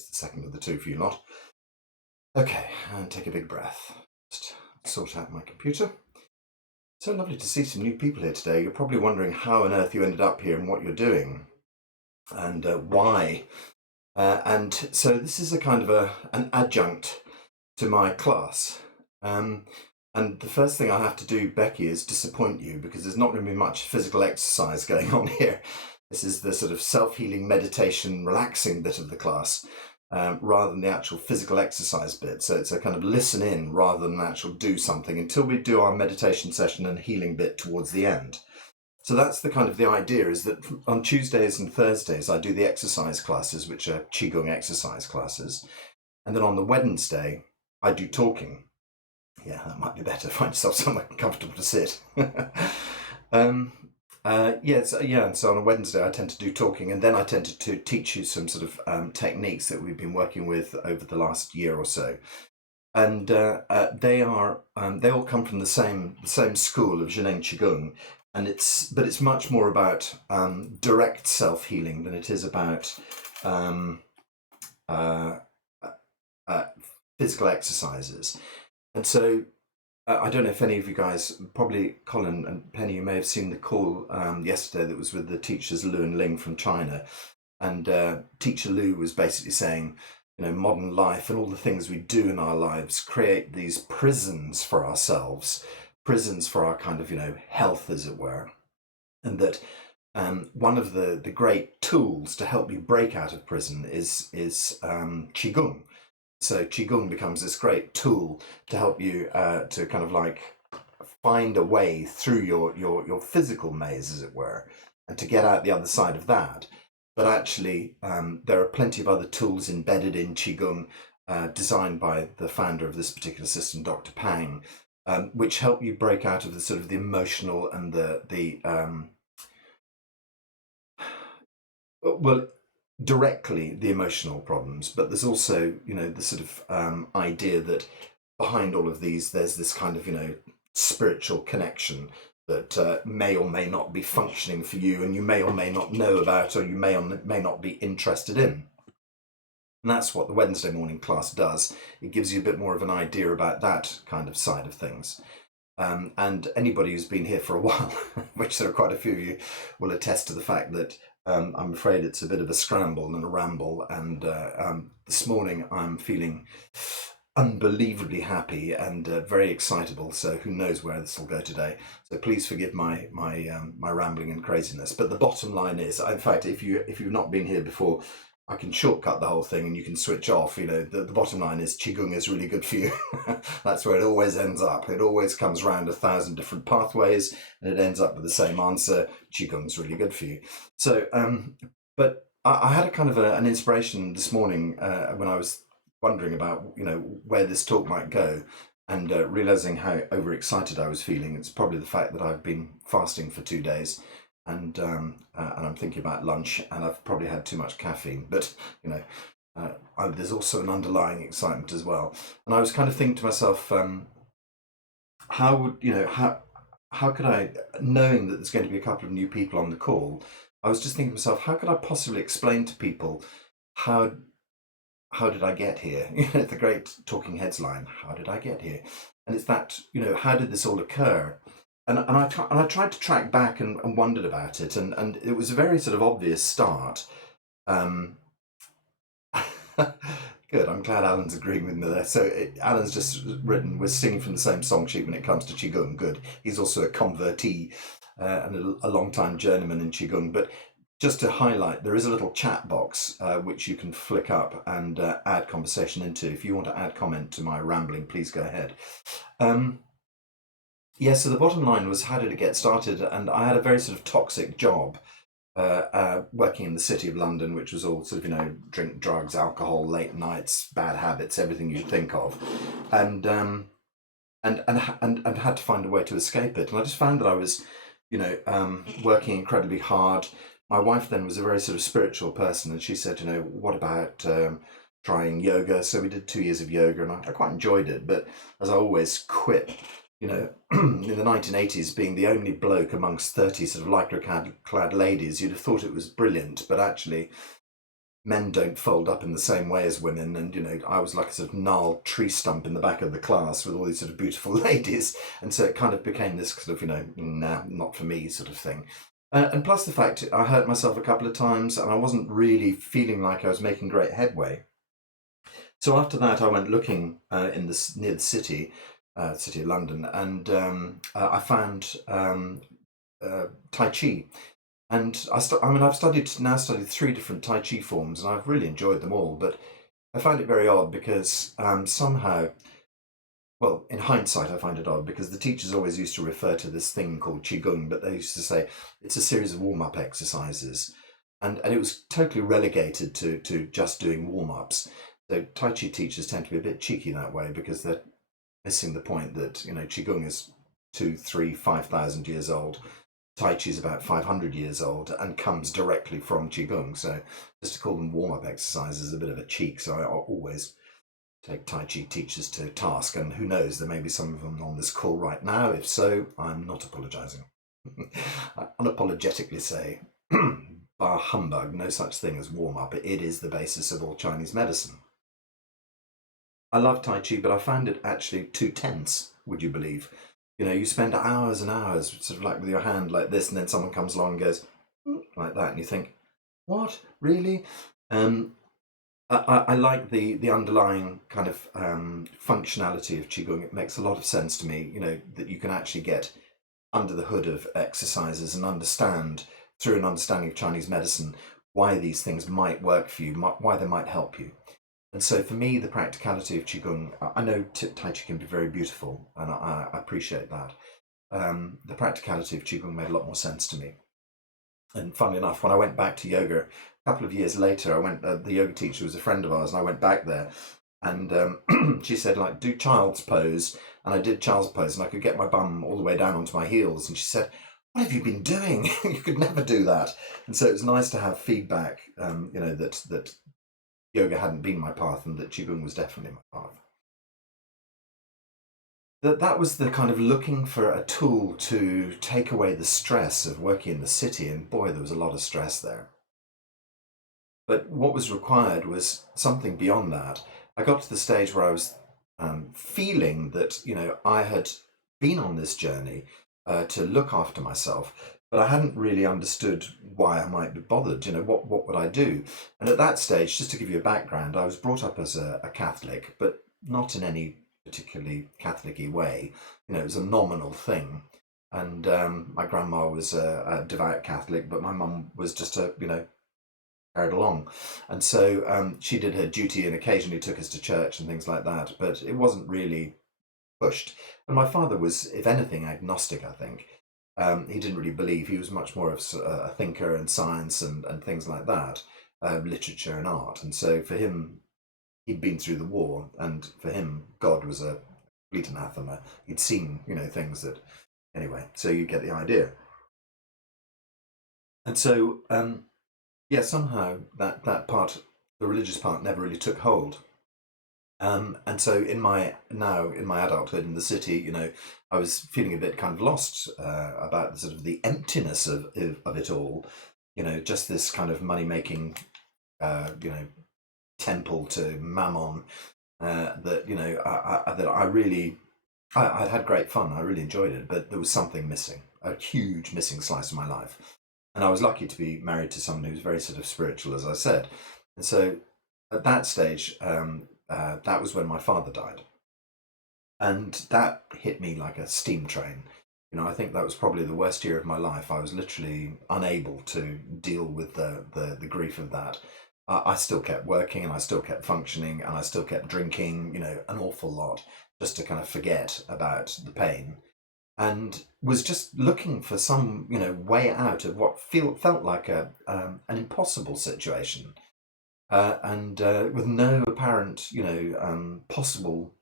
it's the second of the two for you lot. Okay, and take a big breath. Just sort out my computer. So lovely to see some new people here today. You're probably wondering how on earth you ended up here and what you're doing and why. And so this is a kind of an adjunct to my class. And the first thing I have to do, Becky, is disappoint you, because there's not going to be much physical exercise going on here. This is the sort of self-healing meditation, relaxing bit of the class, rather than the actual physical exercise bit. So it's a kind of listen in rather than actual do something until we do our meditation session and healing bit towards the end. So that's the kind of the idea, is that on Tuesdays and Thursdays I do the exercise classes, which are Qigong exercise classes. And then on the Wednesday I do talking. Yeah, that might be better. Find yourself somewhere comfortable to sit. And so on a Wednesday I tend to do talking, and then I tend to teach you some sort of techniques that we've been working with over the last year or so. And they all come from the same school of Zhineng Qigong, and it's much more about direct self-healing than it is about physical exercises. And so I don't know if any of you guys, probably Colin and Penny, you may have seen the call yesterday that was with the teachers Lu and Ling from China. And teacher Lu was basically saying, modern life and all the things we do in our lives create these prisons for ourselves, prisons for our kind of, health, as it were. And that one of the great tools to help you break out of prison is Qigong. So Qigong becomes this great tool to help you to kind of like find a way through your physical maze, as it were, and to get out the other side of that. But actually, there are plenty of other tools embedded in Qigong, designed by the founder of this particular system, Dr. Pang, which help you break out of the sort of the emotional and directly the emotional problems, but there's also, the sort of idea that behind all of these, there's this kind of, spiritual connection that may or may not be functioning for you, and you may or may not know about, or you may or may not be interested in. And that's what the Wednesday morning class does. It gives you a bit more of an idea about that kind of side of things. And anybody who's been here for a while, which there are quite a few of you, will attest to the fact that I'm afraid it's a bit of a scramble and a ramble, and this morning I'm feeling unbelievably happy and very excitable, so who knows where this will go today. So please forgive my rambling and craziness, but the bottom line is, in fact, if you've not been here before, I can shortcut the whole thing and you can switch off. The bottom line is Qigong is really good for you. That's where it always ends up. It always comes around 1,000 different pathways and it ends up with the same answer. Qigong is really good for you. So, but I had a kind of an inspiration this morning when I was wondering about, where this talk might go, and realizing how overexcited I was feeling. It's probably the fact that I've been fasting for 2 days. And I'm thinking about lunch, and I've probably had too much caffeine. But there's also an underlying excitement as well. And I was kind of thinking to myself, how could I, knowing that there's going to be a couple of new people on the call, I was just thinking to myself, how could I possibly explain to people how did I get here? The great Talking Heads line, how did I get here? And it's that, how did this all occur? And I tried to track back and wondered about it, and it was a very sort of obvious start. Good, I'm glad Alan's agreeing with me there. So Alan's just written, we're singing from the same song sheet when it comes to Qigong. Good. He's also a convertee and a long-time journeyman in Qigong. But just to highlight, there is a little chat box which you can flick up and add conversation into. If you want to add comment to my rambling, please go ahead. Yeah, so the bottom line was, how did it get started? And I had a very sort of toxic job working in the City of London, which was all sort of, drink, drugs, alcohol, late nights, bad habits, everything you'd think of. And had to find a way to escape it. And I just found that I was, working incredibly hard. My wife then was a very sort of spiritual person, and she said, what about trying yoga? So we did 2 years of yoga, and I quite enjoyed it. But as I always quip, in the 1980s, being the only bloke amongst 30 sort of lycra-clad ladies, you'd have thought it was brilliant. But actually, men don't fold up in the same way as women, and I was like a sort of gnarled tree stump in the back of the class with all these sort of beautiful ladies, and so it kind of became this sort of nah, not for me sort of thing. And plus the fact I hurt myself a couple of times, and I wasn't really feeling like I was making great headway. So after that, I went looking near the city of London, and I found Tai Chi. And I've studied three different Tai Chi forms, and I've really enjoyed them all. But I find it very odd because somehow, well, in hindsight, I find it odd because the teachers always used to refer to this thing called Qigong, but they used to say it's a series of warm up exercises. And it was totally relegated to just doing warm ups. So Tai Chi teachers tend to be a bit cheeky that way because they're missing the point that, Qigong is 2, 3, 5,000 years old. Tai Chi is about 500 years old and comes directly from Qigong. So just to call them warm up exercises is a bit of a cheek. So I always take Tai Chi teachers to task. And who knows, there may be some of them on this call right now. If so, I'm not apologizing. I unapologetically say, bar humbug, no such thing as warm up. It is the basis of all Chinese medicine. I love Tai Chi, but I found it actually too tense, would you believe? You spend hours and hours sort of like with your hand like this, and then someone comes along and goes like that, and you think, what, really? I like the underlying kind of functionality of Qigong. It makes a lot of sense to me, that you can actually get under the hood of exercises and understand, through an understanding of Chinese medicine, why these things might work for you, why they might help you. And so for me, the practicality of Qigong, I know Tai Chi can be very beautiful, and I appreciate that. The practicality of Qigong made a lot more sense to me. And funnily enough, when I went back to yoga a couple of years later, the yoga teacher was a friend of ours, and I went back there, and she said, like, do child's pose. And I did child's pose, and I could get my bum all the way down onto my heels. And she said, what have you been doing? You could never do that. And so it was nice to have feedback, that yoga hadn't been my path and that Qigong was definitely my path. That was the kind of looking for a tool to take away the stress of working in the city, and boy, there was a lot of stress there. But what was required was something beyond that. I got to the stage where I was feeling that, I had been on this journey to look after myself, but I hadn't really understood why I might be bothered. What would I do? And at that stage, just to give you a background, I was brought up as a Catholic, but not in any particularly Catholic-y way. It was a nominal thing. And my grandma was a devout Catholic, but my mum was just carried along. And so she did her duty and occasionally took us to church and things like that, but it wasn't really pushed. And my father was, if anything, agnostic, I think. He didn't really believe. He was much more of a thinker and science and things like that, literature and art. And so for him, he'd been through the war, and for him, God was a complete anathema. He'd seen, things that, anyway, so you get the idea. And so, yeah, somehow that part, the religious part, never really took hold. And so in my adulthood in the city, I was feeling a bit kind of lost about sort of the emptiness of it all. Just this kind of money making, temple to Mammon. That I'd had great fun. I really enjoyed it, but there was something missing, a huge missing slice of my life. And I was lucky to be married to someone who was very sort of spiritual, as I said. And so at that stage, that was when my father died. And that hit me like a steam train. I think that was probably the worst year of my life. I was literally unable to deal with the grief of that. I still kept working, and I still kept functioning, and I still kept drinking, an awful lot, just to kind of forget about the pain, and was just looking for some, way out of what felt like an impossible situation, and with no apparent, possible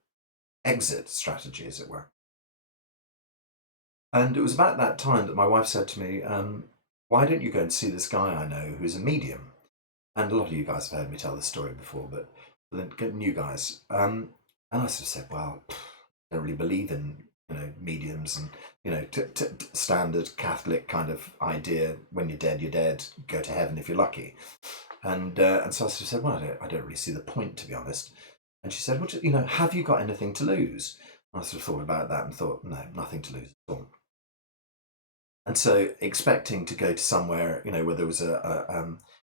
exit strategy, as it were. And it was about that time that my wife said to me, why don't you go and see this guy I know who's a medium? And a lot of you guys have heard me tell this story before, but the new guys. And I sort of said, well, I don't really believe in, mediums and, standard Catholic kind of idea. When you're dead, go to heaven if you're lucky. And so I sort of said, well, I don't really see the point, to be honest. And she said, well, have you got anything to lose? And I sort of thought about that and thought, no, nothing to lose at all. And so, expecting to go to somewhere, where there was a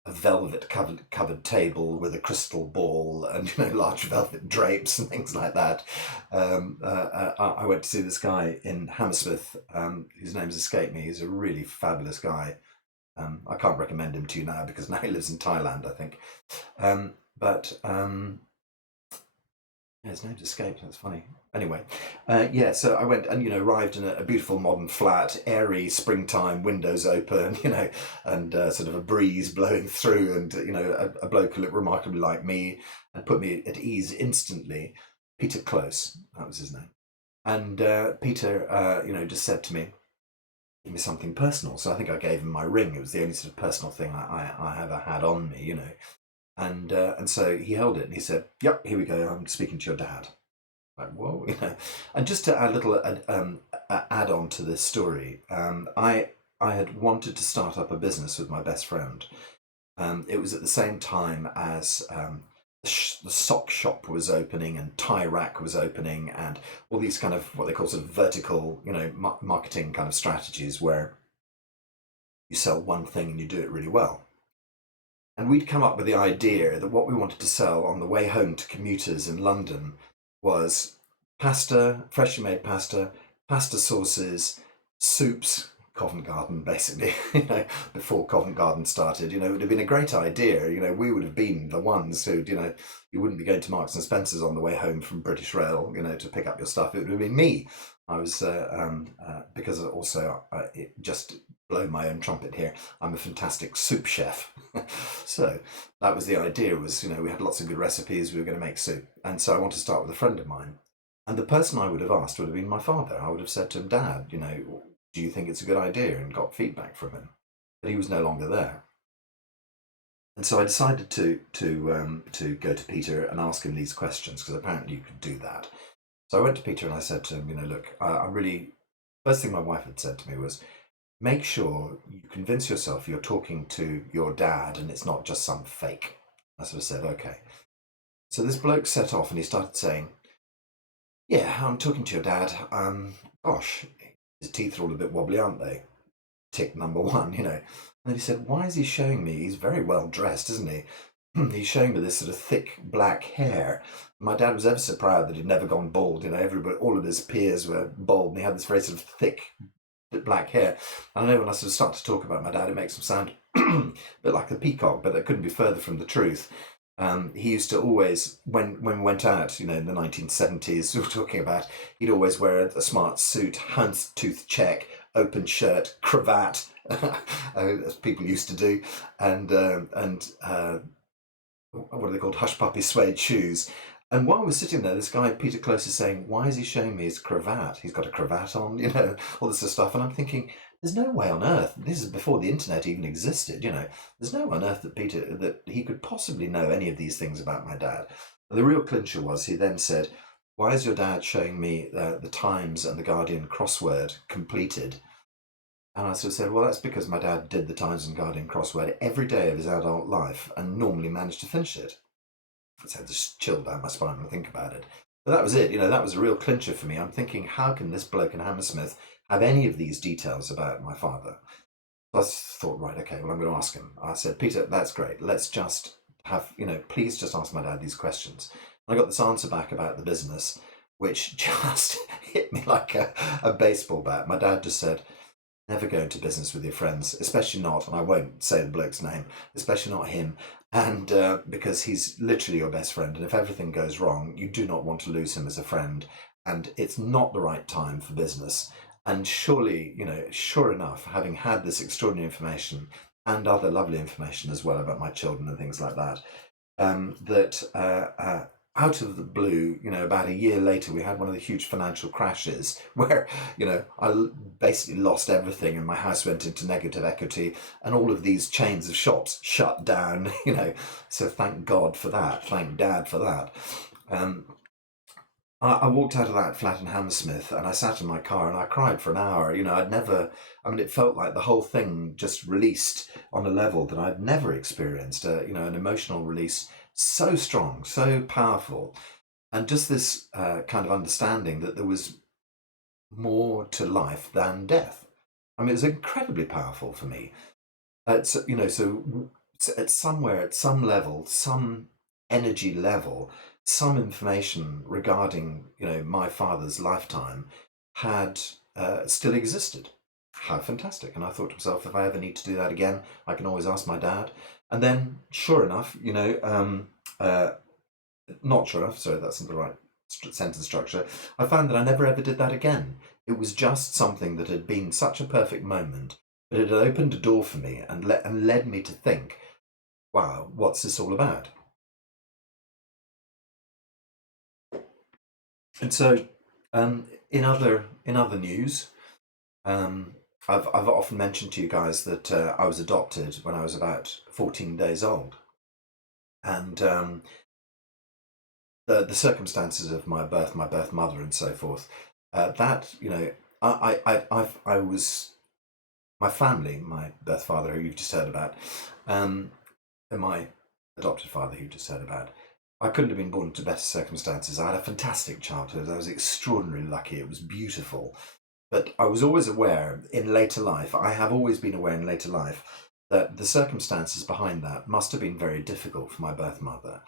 velvet covered table with a crystal ball and large velvet drapes and things like that. I went to see this guy in Hammersmith, whose name's escaped me. He's a really fabulous guy. I can't recommend him to you now because now he lives in Thailand, I think. But yeah, his name's escaped. That's funny. Anyway, yeah. So I went and arrived in a beautiful modern flat, airy springtime, windows open, and sort of a breeze blowing through, and a bloke who looked remarkably like me and put me at ease instantly. Peter Close, that was his name, and Peter, just said to me, "Give me something personal." So I think I gave him my ring. It was the only sort of personal thing I ever had on me, And so he held it and he said, "Yep, here we go. I'm speaking to your dad." Like, whoa, And just to add a little add on to this story, I had wanted to start up a business with my best friend. It was at the same time as the sock shop was opening and tie rack was opening, and all these kind of what they call sort of vertical, marketing kind of strategies where you sell one thing and you do it really well. And we'd come up with the idea that what we wanted to sell on the way home to commuters in London was pasta, freshly made pasta, pasta sauces, soups, Covent Garden, basically, before Covent Garden started. It would have been a great idea. We would have been the ones who, you wouldn't be going to Marks and Spencer's on the way home from British Rail, to pick up your stuff. It would have been me. I was, because also, just blow my own trumpet here, I'm a fantastic soup chef. So that was the idea was, we had lots of good recipes, we were going to make soup. And so I wanted to start with a friend of mine. And the person I would have asked would have been my father. I would have said to him, "Dad, do you think it's a good idea?" And got feedback from him. But he was no longer there. And so I decided to go to Peter and ask him these questions because apparently you could do that. So I went to Peter and I said to him, look, I really, first thing my wife had said to me was, make sure you convince yourself you're talking to your dad and it's not just some fake. I sort of said, okay. So this bloke set off and he started saying, "Yeah, I'm talking to your dad. Gosh, his teeth are all a bit wobbly, aren't they? Tick number one, And then he said, "Why is he showing me? He's very well dressed, isn't he? He's showing me this sort of thick black hair." My dad was ever so proud that he'd never gone bald. Everybody, all of his peers were bald, and he had this very sort of thick black hair. And I know when I sort of start to talk about my dad, it makes him sound a bit like a peacock, but that couldn't be further from the truth. He used to always, when we went out, in the 1970s, we were talking about, he'd always wear a smart suit, houndstooth check, open shirt, cravat, as people used to do, and what are they called, hush puppy suede shoes. And while we're sitting there, this guy, Peter Close, is saying, "Why is he showing me his cravat? He's got a cravat on, all this sort of stuff." And I'm thinking, there's no way on earth, this is before the internet even existed, there's no way on earth that he could possibly know any of these things about my dad. And the real clincher was, he then said, "Why is your dad showing me the Times and the Guardian crossword completed?" And I sort of said, "Well, that's because my dad did the Times and Guardian crossword every day of his adult life and normally managed to finish it." So I just chilled down my spine when I think about it. But that was it, that was a real clincher for me. I'm thinking, how can this bloke in Hammersmith have any of these details about my father? So I thought, right, okay, well, I'm going to ask him. I said, "Peter, that's great. Let's just have, please just ask my dad these questions." And I got this answer back about the business, which just hit me like a baseball bat. My dad just said, "Never go into business with your friends, especially not," and I won't say the bloke's name, especially not him, and because he's literally your best friend, and if everything goes wrong, you do not want to lose him as a friend, and it's not the right time for business. And surely, sure enough, having had this extraordinary information and other lovely information as well about my children and things like that, out of the blue, about a year later, we had one of the huge financial crashes where, I basically lost everything and my house went into negative equity and all of these chains of shops shut down, So thank God for that. Thank Dad for that. I walked out of that flat in Hammersmith and I sat in my car and I cried for an hour. I'd never, I mean, it felt like the whole thing just released on a level that I'd never experienced. An emotional release so strong, so powerful. And just this kind of understanding that there was more to life than death. I mean, it was incredibly powerful for me. So at somewhere, at some level, some energy level, some information regarding my father's lifetime had still existed. How fantastic! And I thought to myself, if I ever need to do that again, I can always ask my dad. And then, sure enough, not sure enough. Sorry, that's not the right sentence structure. I found that I never ever did that again. It was just something that had been such a perfect moment, but it had opened a door for me and led me to think, wow, what's this all about? And so, in other news, um, I've often mentioned to you guys that I was adopted when I was about 14 days old, and the circumstances of my birth, my birth mother, and so forth. That I was my family, my birth father, who you've just heard about, and my adopted father, who you just heard about. I couldn't have been born into better circumstances. I had a fantastic childhood. I was extraordinarily lucky. It was beautiful. But I was always aware in later life, I have always been aware in later life, that the circumstances behind that must have been very difficult for my birth mother.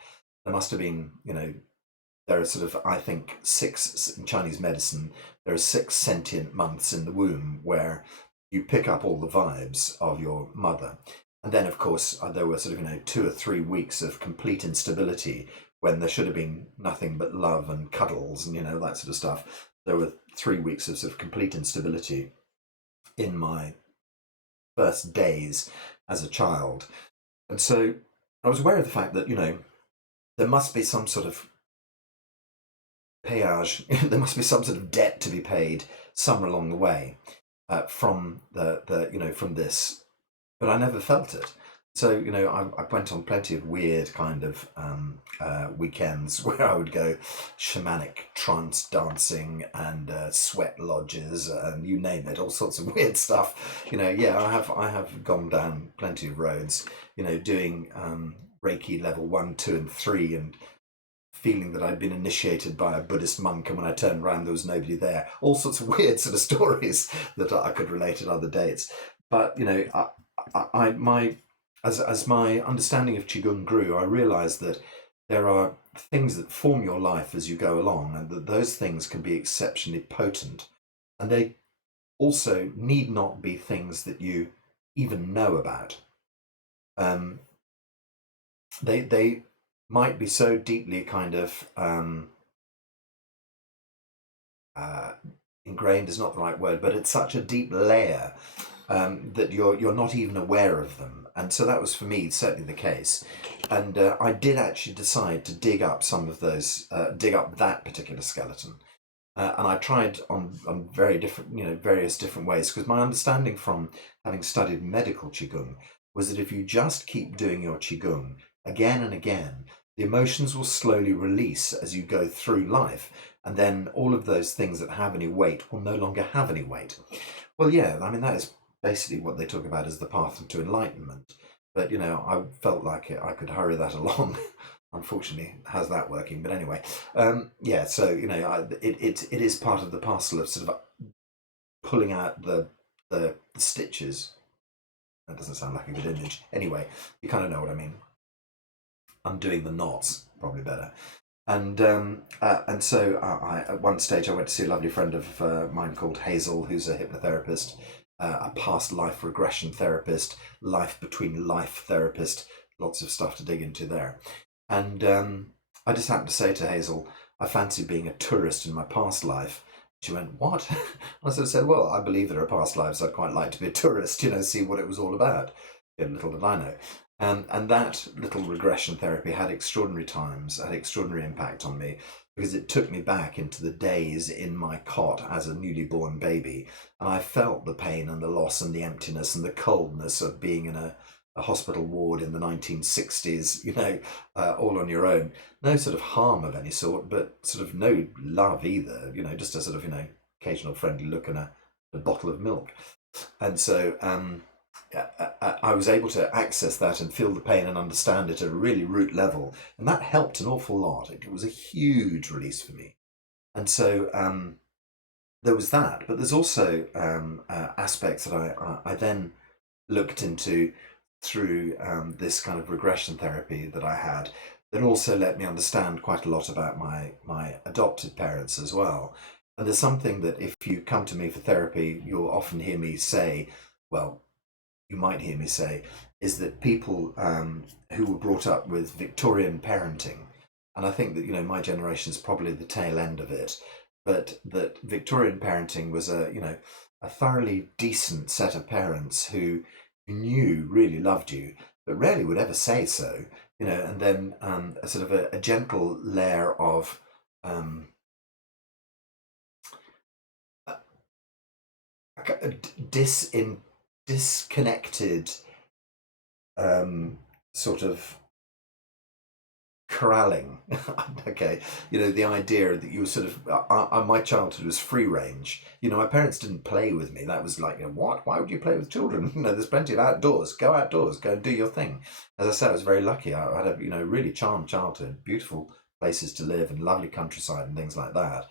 There must have been, there are sort of, I think, six in Chinese medicine, there are 6 sentient months in the womb where you pick up all the vibes of your mother. And then, of course, there were sort of, 2 or 3 weeks of complete instability when there should have been nothing but love and cuddles and, that sort of stuff. There were 3 weeks of sort of complete instability in my first days as a child. And so I was aware of the fact that, there must be some sort of payage, there must be some sort of debt to be paid somewhere along the way from from this, but I never felt it. So I went on plenty of weird kind of weekends where I would go shamanic trance dancing and sweat lodges and you name it, all sorts of weird stuff. Yeah, I have gone down plenty of roads. Doing Reiki level 1, 2, and 3, and feeling that I'd been initiated by a Buddhist monk, and when I turned around, there was nobody there. All sorts of weird sort of stories that I could relate at other dates. But as my understanding of qigong grew, I realised that there are things that form your life as you go along, and that those things can be exceptionally potent, and they also need not be things that you even know about. Um, they might be so deeply kind of uh, ingrained is not the right word, but it's such a deep layer that you're not even aware of them. And so that was for me certainly the case. And I did actually decide to dig up some of those, dig up that particular skeleton. And I tried on very different, various different ways, because my understanding from having studied medical qigong was that if you just keep doing your qigong again and again, the emotions will slowly release as you go through life, and then all of those things that have any weight will no longer have any weight. Well, yeah, I mean that is basically what they talk about as the path to enlightenment. But I felt like I could hurry that along. Unfortunately, how's that working? But anyway, yeah. So it is part of the parcel of sort of pulling out the stitches. That doesn't sound like a good image. Anyway, you kind of know what I mean. Undoing the knots, probably better. And so at one stage I went to see a lovely friend of mine called Hazel, who's a hypnotherapist, a past life regression therapist, life between life therapist, lots of stuff to dig into there. And I just happened to say to Hazel, I fancy being a tourist in my past life. She went, what? I sort of said, well, I believe there are past lives. I'd quite like to be a tourist, see what it was all about. Yeah, little did I know. And that little regression therapy had extraordinary times, had extraordinary impact on me, because it took me back into the days in my cot as a newly born baby. And I felt the pain and the loss and the emptiness and the coldness of being in a a hospital ward in the 1960s, all on your own. No sort of harm of any sort, but sort of no love either, just a sort of, occasional friendly look and a bottle of milk. And so I was able to access that and feel the pain and understand it at a really root level. And that helped an awful lot. It was a huge release for me. And so there was that. But there's also aspects that I then looked into through this kind of regression therapy that I had that also let me understand quite a lot about my adopted parents as well. And there's something that if you come to me for therapy, you'll often hear me say, well, you might hear me say, is that people who were brought up with Victorian parenting, and I think that, my generation is probably the tail end of it, but that Victorian parenting was a thoroughly decent set of parents who knew really loved you, but rarely would ever say so, and then a sort of a gentle layer of disconnected sort of corralling. Okay, the idea that you were sort of my childhood was free range. My parents didn't play with me. That was like, what, why would you play with children? There's plenty of outdoors. Go outdoors, go and do your thing. As I said, I was very lucky. I had a really charmed childhood, beautiful places to live and lovely countryside and things like that,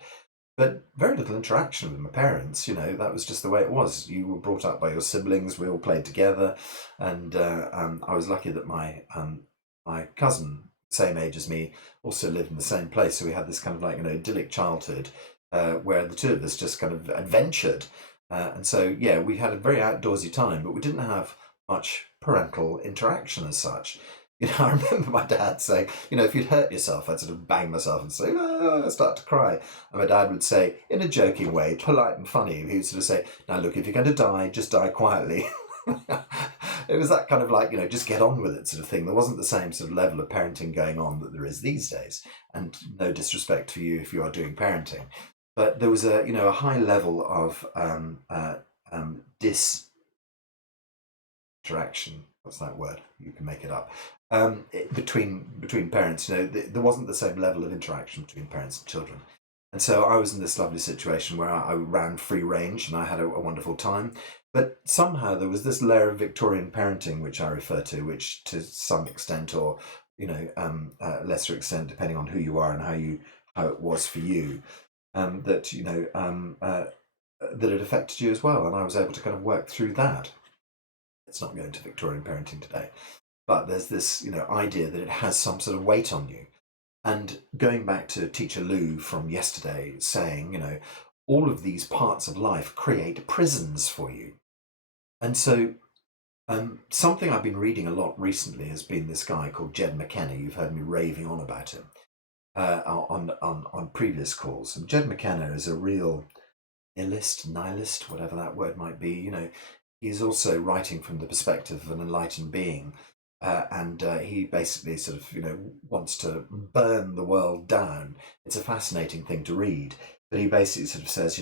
but very little interaction with my parents. That was just the way it was. You were brought up by your siblings. We all played together, and I was lucky that my cousin, same age as me, also lived in the same place. So we had this kind of like idyllic childhood where the two of us just kind of adventured, and so yeah, we had a very outdoorsy time, but we didn't have much parental interaction as such. I remember my dad saying, if you'd hurt yourself, I'd sort of bang myself and say, oh, I'd start to cry. And my dad would say, in a joking way, polite and funny, he would sort of say, now look, if you're going to die, just die quietly. It was that kind of like, just get on with it sort of thing. There wasn't the same sort of level of parenting going on that there is these days. And no disrespect to you if you are doing parenting. But there was a high level of interaction. What's that word? You can make it up. Between parents, there wasn't the same level of interaction between parents and children. And so I was in this lovely situation where I ran free range and I had a wonderful time. But somehow there was this layer of Victorian parenting, which I refer to, which to some extent, or lesser extent, depending on who you are and how it was for you, that it affected you as well. And I was able to kind of work through that. It's not going to Victorian parenting today, but there's this idea that it has some sort of weight on you. And going back to Teacher Lou from yesterday saying, all of these parts of life create prisons for you. And so something I've been reading a lot recently has been this guy called Jed McKenna. You've heard me raving on about him on previous calls. And Jed McKenna is a real nihilist, whatever that word might be. He's also writing from the perspective of an enlightened being. And he basically sort of, wants to burn the world down. It's a fascinating thing to read. But he basically sort of says,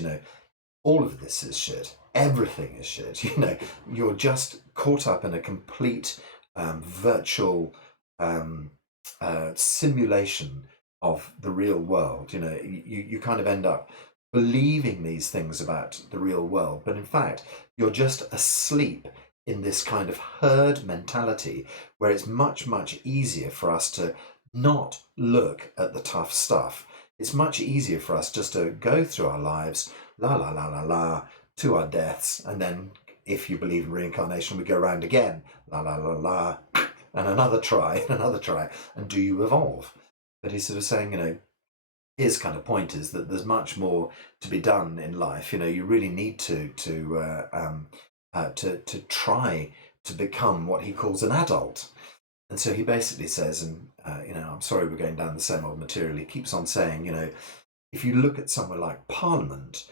all of this is shit. Everything is shit. You're just caught up in a complete virtual simulation of the real world. You kind of end up believing these things about the real world, but in fact, you're just asleep in this kind of herd mentality where it's much, much easier for us to not look at the tough stuff. It's much easier for us just to go through our lives, la la la la la, to our deaths, and then if you believe in reincarnation, we go around again, la la la la, and another try, and do you evolve? But he's sort of saying, his kind of point is that there's much more to be done in life. You really need to try to become what he calls an adult. And so he basically says, and I'm sorry we're going down the same old material. He keeps on saying, if you look at somewhere like Parliament,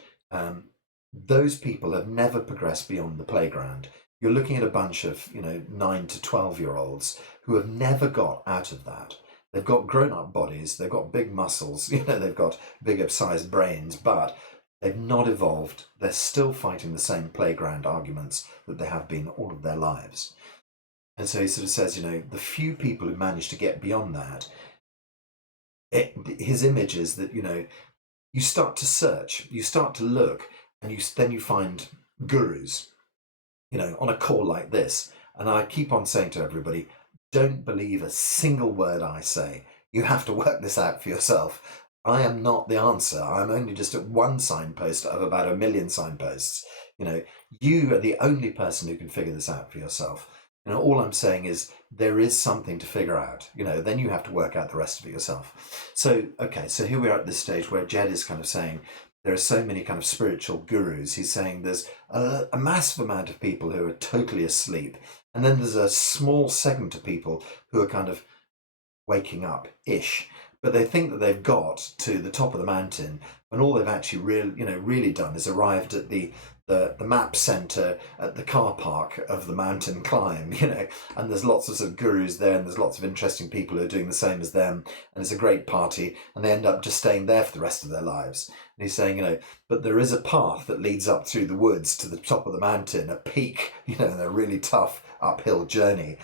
those people have never progressed beyond the playground. You're looking at a bunch of 9 to 12-year-olds who have never got out of that. They've got grown-up bodies, they've got big muscles, they've got bigger sized brains, but they've not evolved. They're still fighting the same playground arguments that they have been all of their lives. And so he sort of says, the few people who manage to get beyond that, his image is that, you start to search, you start to look, and then you find gurus, on a call like this. And I keep on saying to everybody, don't believe a single word I say. You have to work this out for yourself. I am not the answer. I'm only just at one signpost of about 1 million signposts. You are the only person who can figure this out for yourself. All I'm saying is there is something to figure out. Then you have to work out the rest of it yourself. So, okay, so here we are at this stage where Jed is kind of saying there are so many kind of spiritual gurus. He's saying there's a massive amount of people who are totally asleep. And then there's a small segment of people who are kind of waking up-ish. But they think that they've got to the top of the mountain, and all they've actually really done is arrived at the map center at the car park of the mountain climb, and there's lots of sort of gurus there, and there's lots of interesting people who are doing the same as them, and it's a great party, and they end up just staying there for the rest of their lives. And he's saying, but there is a path that leads up through the woods to the top of the mountain, a peak, and a really tough uphill journey.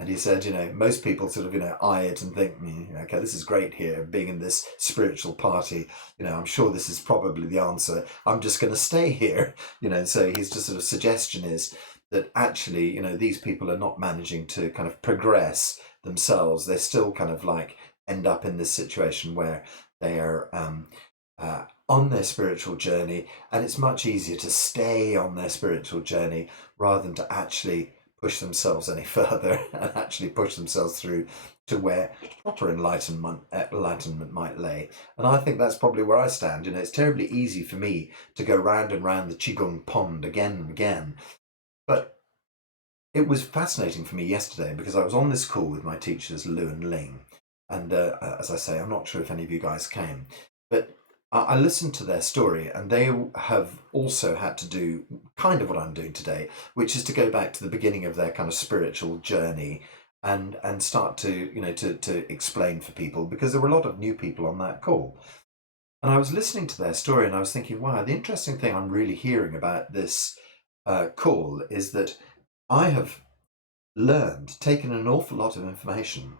And he said, most people sort of, eye it and think, okay, this is great here, being in this spiritual party. I'm sure this is probably the answer. I'm just going to stay here. So his just sort of suggestion is that actually, these people are not managing to kind of progress themselves. They still kind of like end up in this situation where they are on their spiritual journey, and it's much easier to stay on their spiritual journey rather than to actually push themselves any further and actually push themselves through to where proper enlightenment might lay. And I think that's probably where I stand. It's terribly easy for me to go round and round the Qigong pond again and again. But it was fascinating for me yesterday because I was on this call with my teachers, Lu and Ling. And as I say, I'm not sure if any of you guys came, but I listened to their story, and they have also had to do kind of what I'm doing today, which is to go back to the beginning of their kind of spiritual journey and start to to explain for people, because there were a lot of new people on that call. And I was listening to their story and I was thinking, wow, the interesting thing I'm really hearing about this call is that I have taken an awful lot of information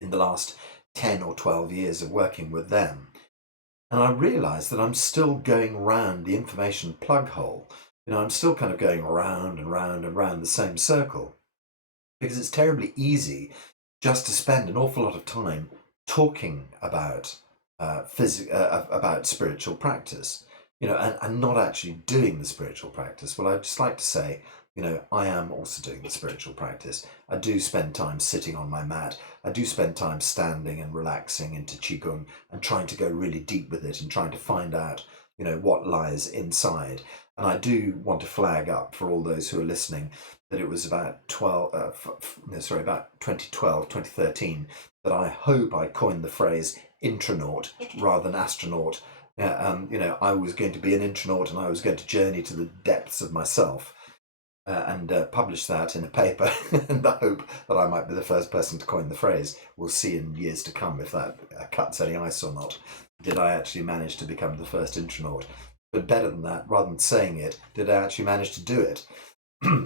in the last 10 or 12 years of working with them. And I realised that I'm still going round the information plug hole. I'm still kind of going round and round and round the same circle, because it's terribly easy just to spend an awful lot of time talking about about spiritual practice, and not actually doing the spiritual practice. Well, I'd just like to say, I am also doing the spiritual practice. I do spend time sitting on my mat. I do spend time standing and relaxing into Qigong and trying to go really deep with it and trying to find out, what lies inside. And I do want to flag up for all those who are listening that it was about about 2012, 2013 that I hope I coined the phrase intronaut rather than astronaut. I was going to be an intronaut and I was going to journey to the depths of myself. And publish that in a paper in the hope that I might be the first person to coin the phrase. We'll see in years to come if that cuts any ice or not. Did I actually manage to become the first intronaut? But better than that, rather than saying it, did I actually manage to do it?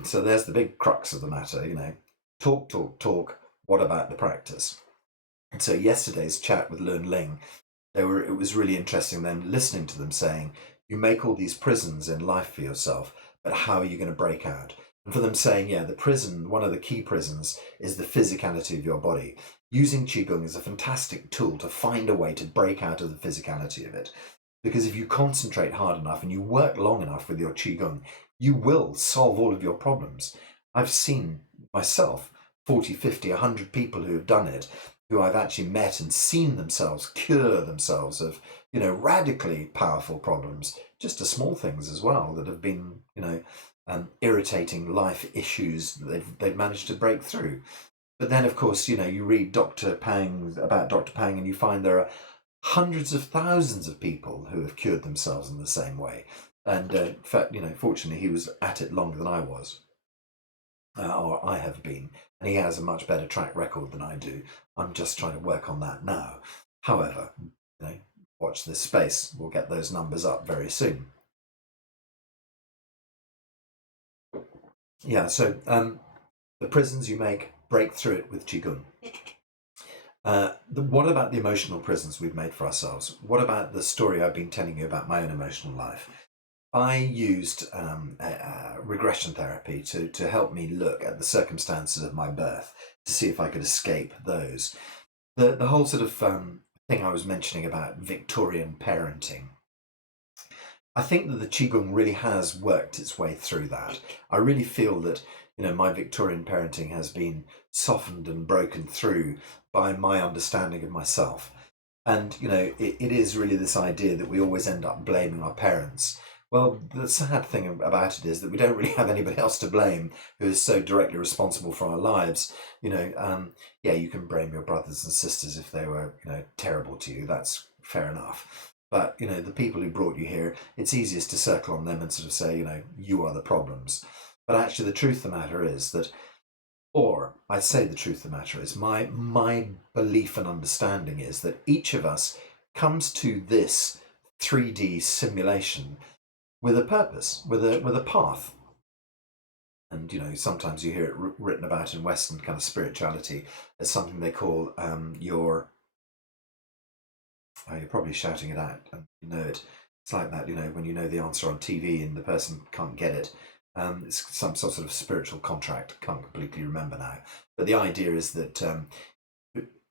So there's the big crux of the matter, Talk, talk, talk. What about the practice? And so yesterday's chat with Lu and Ling, it was really interesting then listening to them saying, you make all these prisons in life for yourself, but how are you going to break out? And for them saying, the prison, one of the key prisons is the physicality of your body. Using Qigong is a fantastic tool to find a way to break out of the physicality of it. Because if you concentrate hard enough and you work long enough with your Qigong, you will solve all of your problems. I've seen myself 40, 50, 100 people who have done it, who I've actually met and seen themselves cure themselves of, radically powerful problems, just to small things as well that have been, irritating life issues that they've managed to break through. But then, of course, you read about Dr. Pang, and you find there are hundreds of thousands of people who have cured themselves in the same way. And in fact, fortunately, he was at it longer than I was. Or I have been, and he has a much better track record than I do. I'm just trying to work on that now. However, watch this space. We'll get those numbers up very soon. So The prisons you make, break through it with Qigong. What about the emotional prisons we've made for ourselves? What about the story I've been telling you about my own emotional life? I used regression therapy to help me look at the circumstances of my birth to see if I could escape those. The whole sort of thing I was mentioning about Victorian parenting, I think that the Qigong really has worked its way through that. I really feel that, my Victorian parenting has been softened and broken through by my understanding of myself. And, it is really this idea that we always end up blaming our parents. Well, the sad thing about it is that we don't really have anybody else to blame who is so directly responsible for our lives. Yeah, you can blame your brothers and sisters if they were, terrible to you. That's fair enough. But, the people who brought you here, it's easiest to circle on them and sort of say, you are the problems. But actually, the truth of the matter is that, or I say the truth of the matter is, my belief and understanding is that each of us comes to this 3D simulation with a purpose, with a path. And sometimes you hear it written about in Western kind of spirituality as something they call your. Oh, you're probably shouting it out, and you know it. It's like that, when you know the answer on TV and the person can't get it. It's some sort of spiritual contract. Can't completely remember now, but the idea is that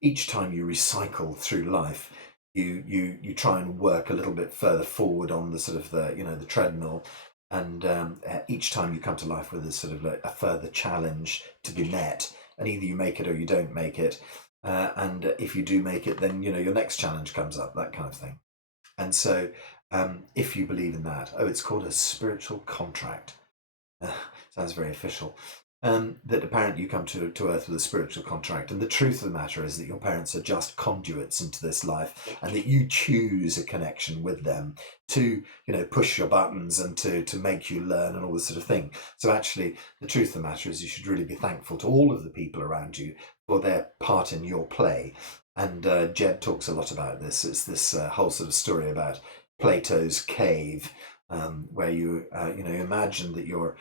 each time you recycle through life, you try and work a little bit further forward on the sort of the treadmill, and each time you come to life with a sort of a further challenge to be met, and either you make it or you don't make it, and if you do make it, then your next challenge comes up, that kind of thing. And so, if you believe in that, it's called a spiritual contract. Sounds very official. That apparently you come to Earth with a spiritual contract, and the truth of the matter is that your parents are just conduits into this life, and that you choose a connection with them to, push your buttons and to make you learn and all this sort of thing. So actually, the truth of the matter is you should really be thankful to all of the people around you for their part in your play. And Jed talks a lot about this. It's this whole sort of story about Plato's cave, where you imagine that you're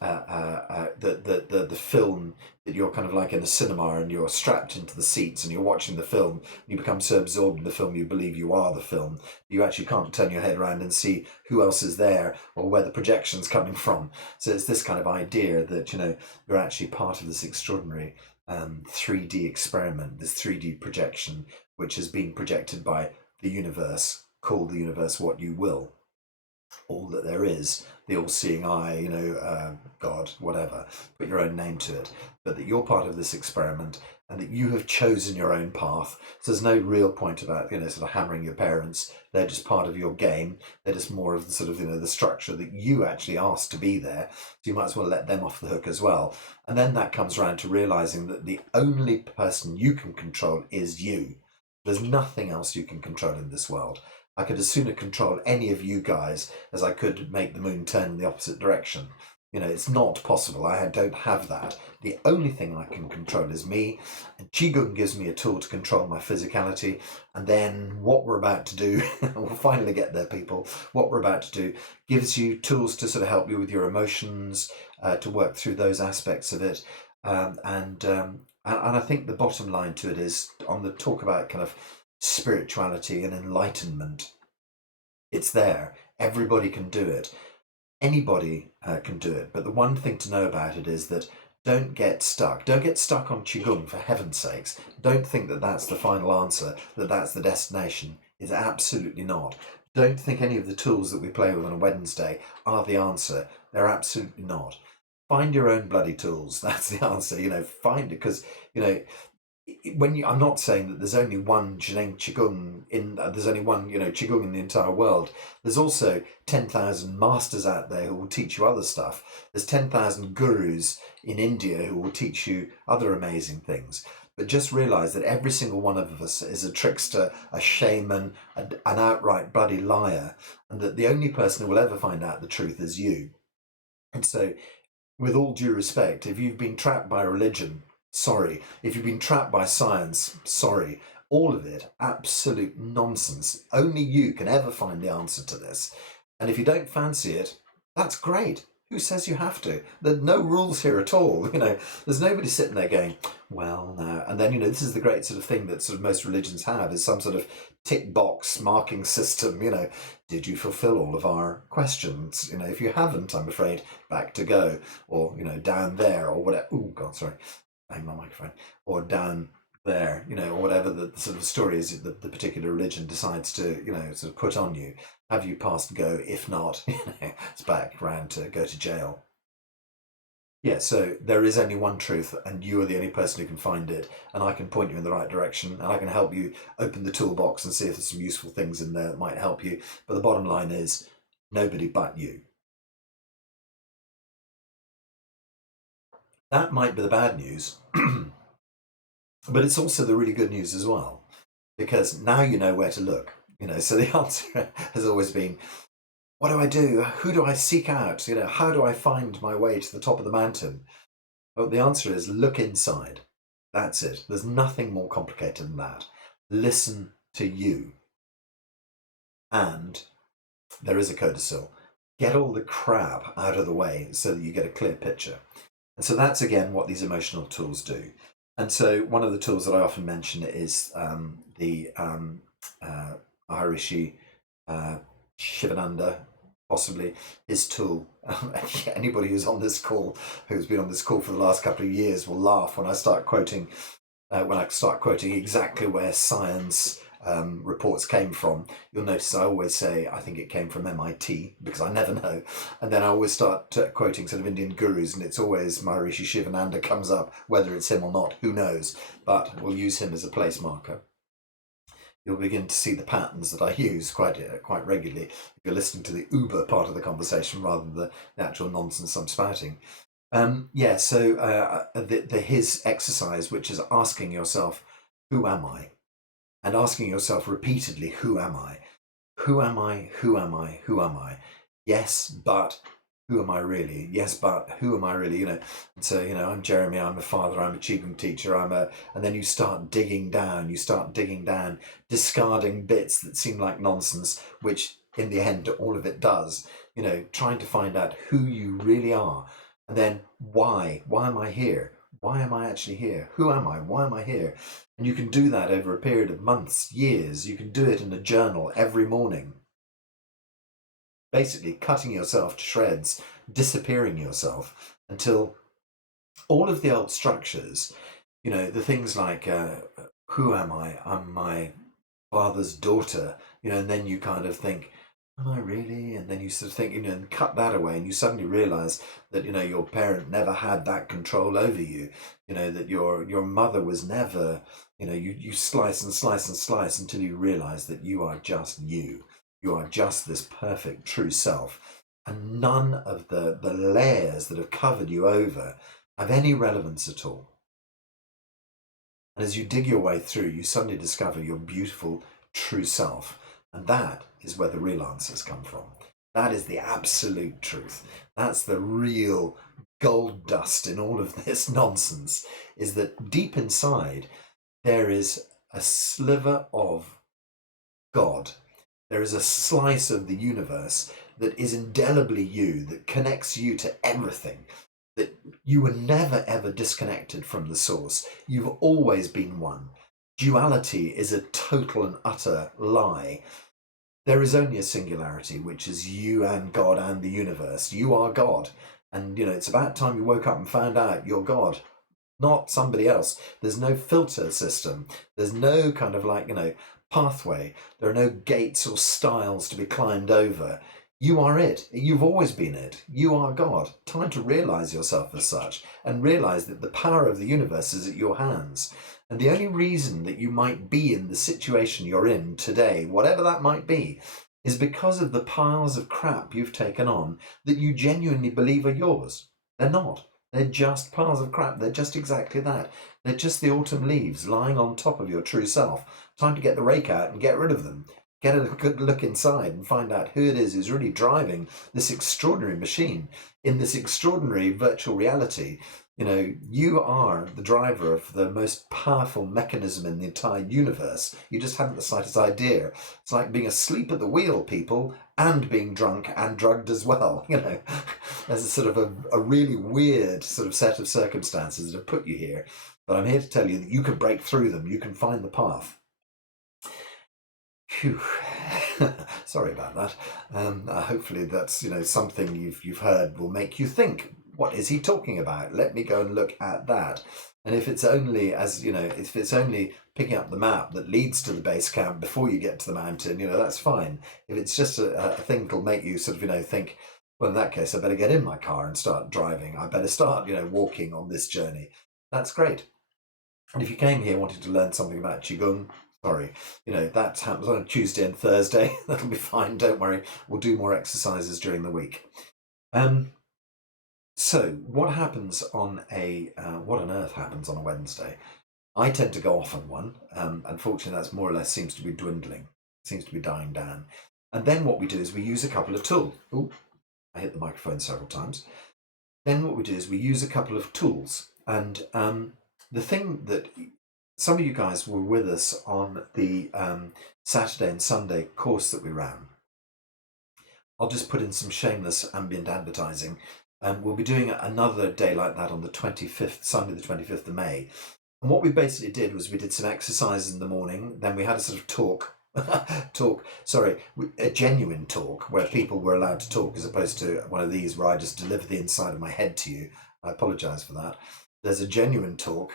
the film, that you're kind of like in a cinema and you're strapped into the seats and you're watching the film. You become so absorbed in the film you believe you are the film. You actually can't turn your head around and see who else is there or where the projection's coming from. So it's this kind of idea that you're actually part of this extraordinary 3D experiment, this 3D projection, which has been projected by the universe. Call the universe what you will. All that there is, the all-seeing eye, God, whatever, put your own name to it, but that you're part of this experiment and that you have chosen your own path. So there's no real point about, sort of hammering your parents. They're just part of your game. They're just more of the sort of, the structure that you actually asked to be there. So you might as well let them off the hook as well. And then that comes around to realizing that the only person you can control is you. There's nothing else you can control in this world. I could as sooner control any of you guys as I could make the moon turn in the opposite direction. It's not possible. I don't have that. The only thing I can control is me. And Qigong gives me a tool to control my physicality. And then what we're about to do, we'll finally get there, people. What we're about to do gives you tools to sort of help you with your emotions, to work through those aspects of it. And I think the bottom line to it is on the talk about kind of spirituality and enlightenment. It's there. Everybody can do it. Anybody can do it. But the one thing to know about it is that don't get stuck. Don't get stuck on Qigong, for heaven's sakes. Don't think that that's the final answer, that that's the destination. It's absolutely not. Don't think any of the tools that we play with on a Wednesday are the answer. They're absolutely not. Find your own bloody tools. That's the answer. Find it, because, I'm not saying that there's only one Zhineng Qigong there's only one, Qigong in the entire world. There's also 10,000 masters out there who will teach you other stuff. There's 10,000 gurus in India who will teach you other amazing things. But just realize that every single one of us is a trickster, a shaman, an outright bloody liar, and that the only person who will ever find out the truth is you. And so, with all due respect, if you've been trapped by religion, sorry. If you've been trapped by science, sorry. All of it, absolute nonsense. Only you can ever find the answer to this. And if you don't fancy it, that's great. Who says you have to? There's no rules here at all. There's nobody sitting there going, well, no. And then, this is the great sort of thing that sort of most religions have, is some sort of tick box marking system. Did you fulfill all of our questions? If you haven't, I'm afraid, back to go, or down there, or whatever. Oh God, sorry, bang my microphone. Or down there, or whatever the sort of story is that the particular religion decides to, sort of put on you. Have you passed go? If not, it's back round to go to jail. Yeah, so there is only one truth, and you are the only person who can find it, and I can point you in the right direction, and I can help you open the toolbox and see if there's some useful things in there that might help you. But the bottom line is, nobody but you. That might be the bad news, but it's also the really good news as well, because now you know where to look. So the answer has always been, what do I do? Who do I seek out? How do I find my way to the top of the mountain? Well, the answer is look inside. That's it. There's nothing more complicated than that. Listen to you. And there is a codicil. Get all the crap out of the way so that you get a clear picture. And so that's, again, what these emotional tools do. And so one of the tools that I often mention is the Maharishi Shivananda, possibly his tool. Anybody who's on this call, who's been on this call for the last couple of years, will laugh when I start quoting exactly where science reports came from. You'll notice I always say I think it came from MIT, because I never know, and then I always start quoting sort of Indian gurus, and it's always Maharishi Shivananda comes up. Whether it's him or not, who knows, but we'll use him as a place marker. You'll begin to see the patterns that I use quite regularly if you're listening to the Uber part of the conversation rather than the actual nonsense I'm spouting. So his exercise, which is asking yourself, who am I? And asking yourself repeatedly, who am I? Who am I? Who am I? Who am I? Yes, but who am I really? Yes, but who am I really? And so, I'm Jeremy, I'm a father, I'm a Qigong teacher, and then you start digging down, discarding bits that seem like nonsense, which in the end, all of it does, trying to find out who you really are. And then why am I here? Why am I actually here? Who am I? Why am I here? And you can do that over a period of months, years. You can do it in a journal every morning. Basically cutting yourself to shreds, disappearing yourself until all of the old structures, the things like, who am I? I'm my father's daughter, and then you kind of think, am I really? And then you sort of think, and cut that away, and you suddenly realize that, your parent never had that control over you, that your mother was never, you slice and slice and slice until you realize that you are just you. You are just this perfect true self. And none of the layers that have covered you over have any relevance at all. And as you dig your way through, you suddenly discover your beautiful true self. And that is where the real answers come from. That is the absolute truth. That's the real gold dust in all of this nonsense, is that deep inside there is a sliver of God. There is a slice of the universe that is indelibly you, that connects you to everything, that you were never ever disconnected from the source. You've always been one. Duality is a total and utter lie. There is only a singularity, which is you and God and the universe. You are God. And, it's about time you woke up and found out you're God, not somebody else. There's no filter system. There's no kind of pathway. There are no gates or stiles to be climbed over. You are it. You've always been it. You are God. Time to realize yourself as such, and realize that the power of the universe is at your hands. And the only reason that you might be in the situation you're in today, whatever that might be, is because of the piles of crap you've taken on that you genuinely believe are yours. They're not. They're just piles of crap. They're just exactly that. They're just the autumn leaves lying on top of your true self. Time to get the rake out and get rid of them. get a good look inside and find out who it is who's really driving this extraordinary machine in this extraordinary virtual reality. You are the driver of the most powerful mechanism in the entire universe. You just haven't the slightest idea. It's like being asleep at the wheel, people, and being drunk and drugged as well. There's a sort of a really weird sort of set of circumstances that have put you here. But I'm here to tell you that you can break through them. You can find the path. Phew. Sorry about that. Hopefully that's something you've heard will make you think. What is he talking about? Let me go and look at that. And if it's only if it's only picking up the map that leads to the base camp before you get to the mountain, that's fine. If it's just a thing that'll make you sort of think, well, in that case, I better get in my car and start driving. I better start walking on this journey. That's great. And if you came here wanting to learn something about Qigong, sorry, that happens on a Tuesday and Thursday. That'll be fine. Don't worry. We'll do more exercises during the week. So what happens what on earth happens on a Wednesday? I tend to go off on one. Unfortunately, that's more or less seems to be dwindling, seems to be dying down. And then what we do is we use a couple of tools. Oh, I hit the microphone several times. Then what we do is we use a couple of tools. And the thing that some of you guys were with us on the Saturday and Sunday course that we ran. I'll just put in some shameless ambient advertising. We'll be doing another day like that on the 25th, Sunday the 25th of May. And what we basically did was we did some exercises in the morning, then we had a sort of a genuine talk where people were allowed to talk as opposed to one of these where I just deliver the inside of my head to you. I apologise for that. There's a genuine talk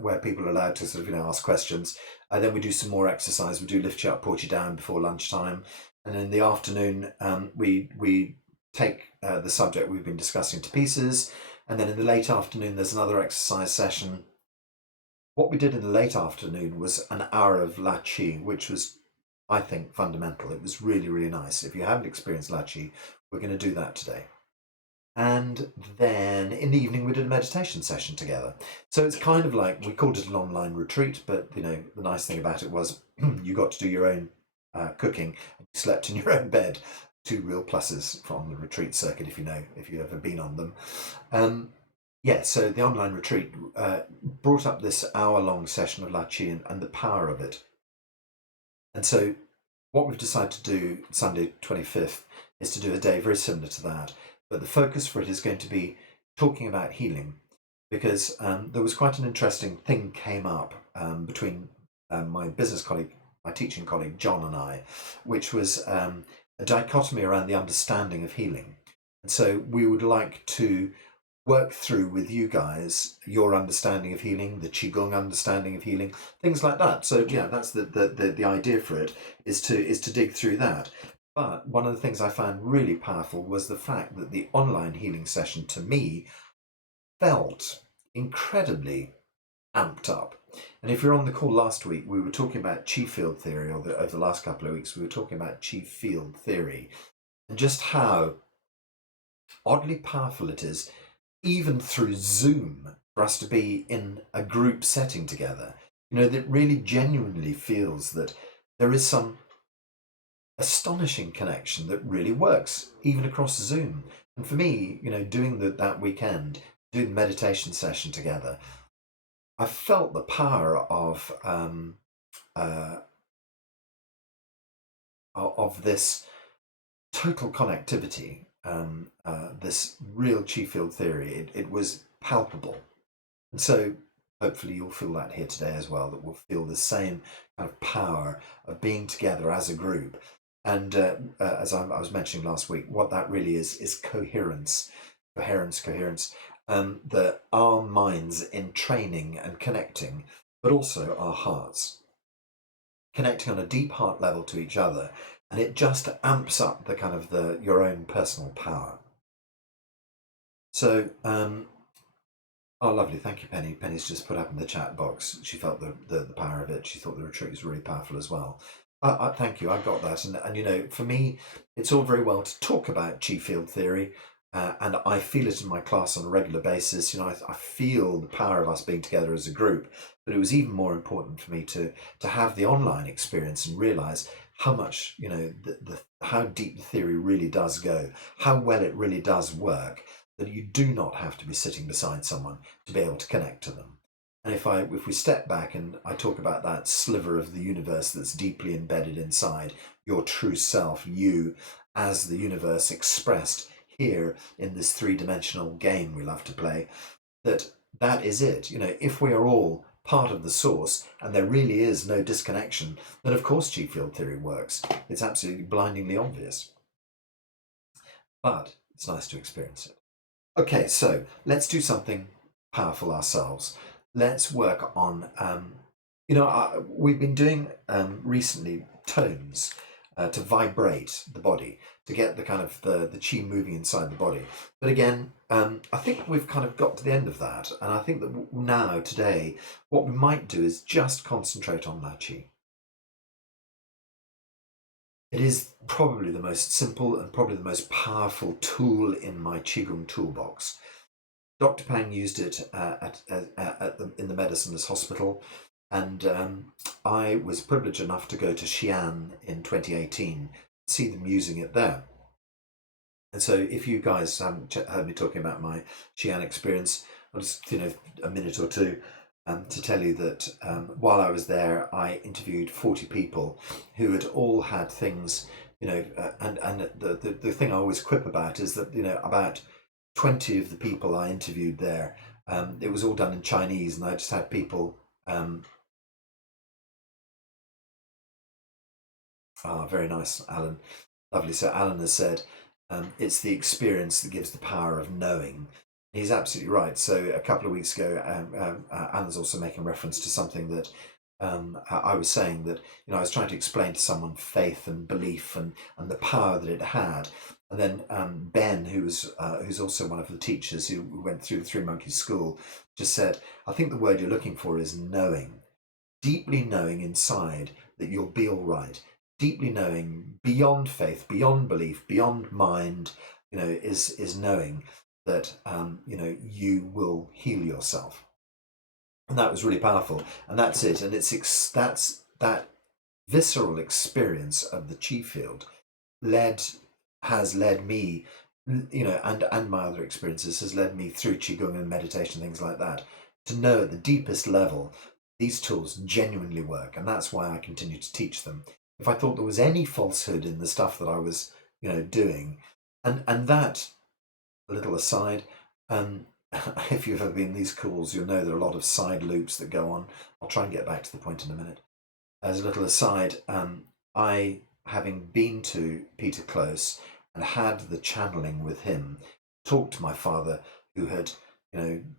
where people are allowed to sort of ask questions. Then we do some more exercise. We do lift you up, put you down before lunchtime. And in the afternoon, we take the subject we've been discussing to pieces. And then in the late afternoon, there's another exercise session. What we did in the late afternoon was an hour of La Qi, which was, I think, fundamental. It was really, really nice. If you haven't experienced La Qi, we're going to do that today. And then in the evening, we did a meditation session together. So it's kind of like, we called it an online retreat, but the nice thing about it was you got to do your own cooking. You slept in your own bed. 2 real pluses from the retreat circuit, if you've ever been on them. So the online retreat brought up this hour-long session of La Qi and the power of it. And so what we've decided to do Sunday 25th is to do a day very similar to that. But the focus for it is going to be talking about healing, because there was quite an interesting thing came up between my business colleague, my teaching colleague, John, and I, which was a dichotomy around the understanding of healing. And so we would like to work through with you guys your understanding of healing, the Qigong understanding of healing, things like that. So yeah, that's the idea for it, is to dig through that. But one of the things I found really powerful was the fact that the online healing session, to me, felt incredibly amped up. And if you're on the call last week, we were talking about Qi field theory, or over the last couple of weeks, we were talking about Qi field theory, and just how oddly powerful it is, even through Zoom, for us to be in a group setting together. That really genuinely feels that there is some astonishing connection that really works, even across Zoom. And for me, doing that weekend, doing the meditation session together, I felt the power of this total connectivity, this real Qi field theory. It was palpable. And so hopefully you'll feel that here today as well, that we'll feel the same kind of power of being together as a group. And as I was mentioning last week, what that really is coherence. That our minds in training and connecting, but also our hearts. Connecting on a deep heart level to each other. And it just amps up the kind of your own personal power. So, oh, lovely. Thank you, Penny. Penny's just put up in the chat box. She felt the power of it. She thought the retreat was really powerful as well. Thank you. I got that. And for me, it's all very well to talk about Qi field theory. and I feel it in my class on a regular basis. I feel the power of us being together as a group. But it was even more important for me to have the online experience and realize how much, how deep the theory really does go, how well it really does work. That you do not have to be sitting beside someone to be able to connect to them. And if we step back and I talk about that sliver of the universe that's deeply embedded inside your true self, you as the universe expressed here in this three-dimensional game we love to play, that is it. If we are all part of the source and there really is no disconnection, then of course chi field theory works. It's absolutely blindingly obvious. But it's nice to experience it. Okay, so let's do something powerful ourselves. Let's work on, we've been doing recently tones to vibrate the body, to get the kind of the chi moving inside the body. But again, I think we've kind of got to the end of that. And I think that now, today, what we might do is just concentrate on that chi. It is probably the most simple and probably the most powerful tool in my Qigong toolbox. Dr. Pang used it in the Medicine's Hospital, and I was privileged enough to go to Xi'an in 2018, see them using it there. And so, if you guys haven't heard me talking about my Xi'an experience, I'll just a minute or two to tell you that while I was there, I interviewed 40 people who had all had things, and the thing I always quip about is that about 20 of the people I interviewed there, it was all done in Chinese, and I just had people. Very nice, Alan. Lovely. So Alan has said, it's the experience that gives the power of knowing. He's absolutely right. So a couple of weeks ago, Alan's also making reference to something that I was saying, that I was trying to explain to someone faith and belief and the power that it had. And then Ben, who's also one of the teachers who went through the Three Monkeys School, just said, I think the word you're looking for is knowing. Deeply knowing inside that you'll be all right. Deeply knowing beyond faith, beyond belief, beyond mind, is knowing that you will heal yourself. And that was really powerful. And that's it. And that's that visceral experience of the chi field has led me, and my other experiences has led me through qigong and meditation, things like that, to know at the deepest level these tools genuinely work, and that's why I continue to teach them. If I thought there was any falsehood in the stuff that I was doing, and that, a little aside, if you've ever been in these calls, you'll know there are a lot of side loops that go on. I'll try and get back to the point in a minute. As a little aside, I, having been to Peter Close and had the channeling with him, talked to my father, who had,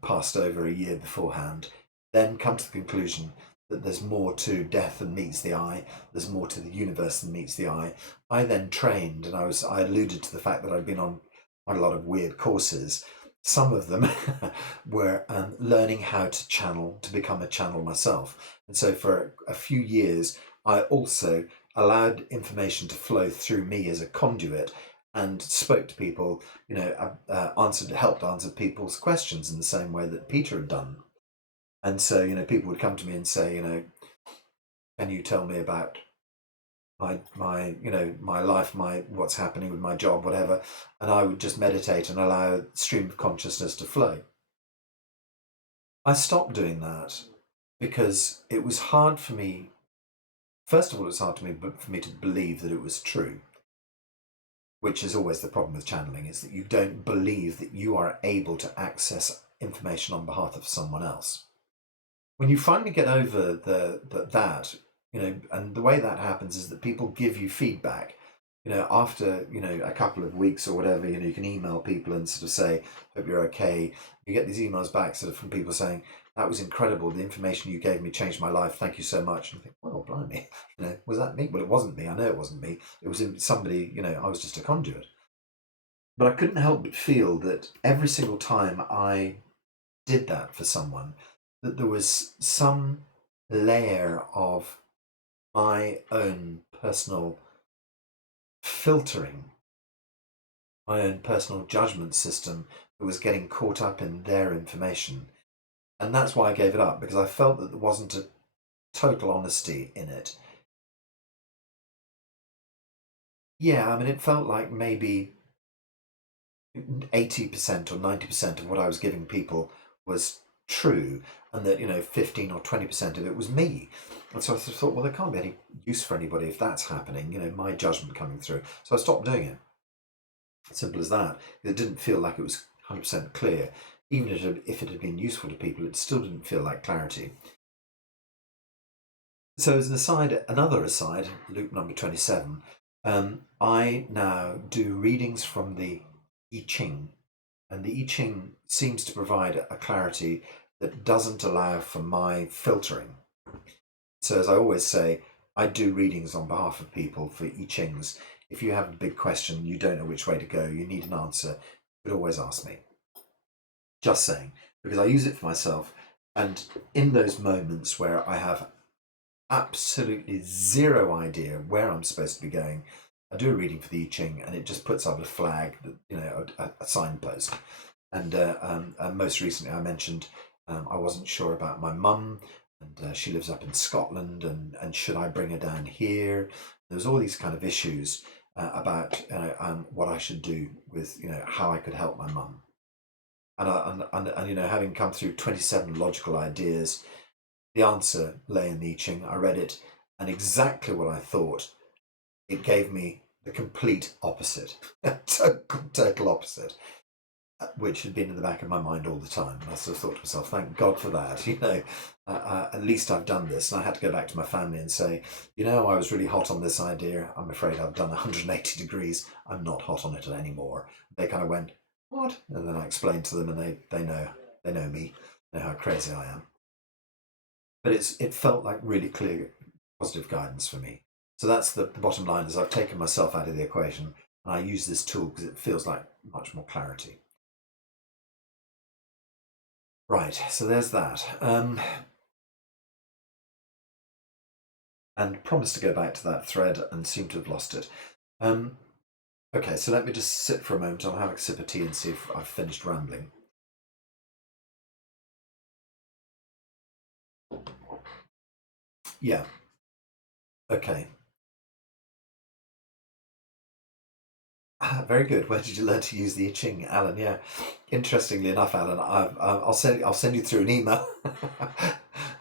passed over a year beforehand, then come to the conclusion that there's more to death than meets the eye, there's more to the universe than meets the eye. I then trained, and I alluded to the fact that I'd been on quite a lot of weird courses. Some of them were learning how to channel, to become a channel myself. And so for a few years, I also allowed information to flow through me as a conduit and spoke to people, helped answer people's questions in the same way that Peter had done. And so, people would come to me and say, can you tell me about my life, what's happening with my job, whatever, and I would just meditate and allow the stream of consciousness to flow. I stopped doing that because it was hard for me. First of all, it was hard for me to believe that it was true, which is always the problem with channeling, is that you don't believe that you are able to access information on behalf of someone else. When you finally get over that, and the way that happens is that people give you feedback, after, a couple of weeks or whatever, you can email people and sort of say, hope you're okay. You get these emails back sort of from people saying, that was incredible. The information you gave me changed my life. Thank you so much. And I think, well, blimey, was that me? Well, it wasn't me. I know it wasn't me. It was somebody, I was just a conduit. But I couldn't help but feel that every single time I did that for someone, that there was some layer of my own personal filtering my own personal judgment system that was getting caught up in their information. And that's why I gave it up, because I felt that there wasn't a total honesty in it. Yeah, I mean, it felt like maybe 80% or 90% of what I was giving people was true, and that, 15 or 20% of it was me. And so I thought, well, there can't be any use for anybody if that's happening, my judgment coming through. So I stopped doing it. Simple as that. It didn't feel like it was 100% clear. Even if it had been useful to people, it still didn't feel like clarity. So, as an aside, another aside, loop number 27, I now do readings from the I Ching, and the I Ching seems to provide a clarity that doesn't allow for my filtering. So, as I always say, I do readings on behalf of people for I Chings. If you have a big question, you don't know which way to go, you need an answer, you could always ask me. Just saying, because I use it for myself, and in those moments where I have absolutely zero idea where I'm supposed to be going, I do a reading for the I Ching, and it just puts up a flag, a signpost. And most recently, I mentioned I wasn't sure about my mum, and she lives up in Scotland, and should I bring her down here? There's all these kind of issues about what I should do with how I could help my mum. And having come through 27 logical ideas, the answer lay in the I Ching. I read it, and exactly what I thought. It gave me the complete opposite, total opposite, which had been in the back of my mind all the time. And I sort of thought to myself, thank God for that. At least I've done this. And I had to go back to my family and say, I was really hot on this idea. I'm afraid I've done 180 degrees. I'm not hot on it anymore. They kind of went, what? And then I explained to them, and they know me, know how crazy I am. But it felt like really clear, positive guidance for me. So that's the bottom line, is I've taken myself out of the equation, and I use this tool because it feels like much more clarity. Right, so there's that. And promised to go back to that thread and seem to have lost it. Okay, so let me just sit for a moment. I'll have a sip of tea and see if I've finished rambling. Yeah. Okay. Very good. Where did you learn to use the I Ching, Alan? Yeah. Interestingly enough, Alan, I'll send you through an email.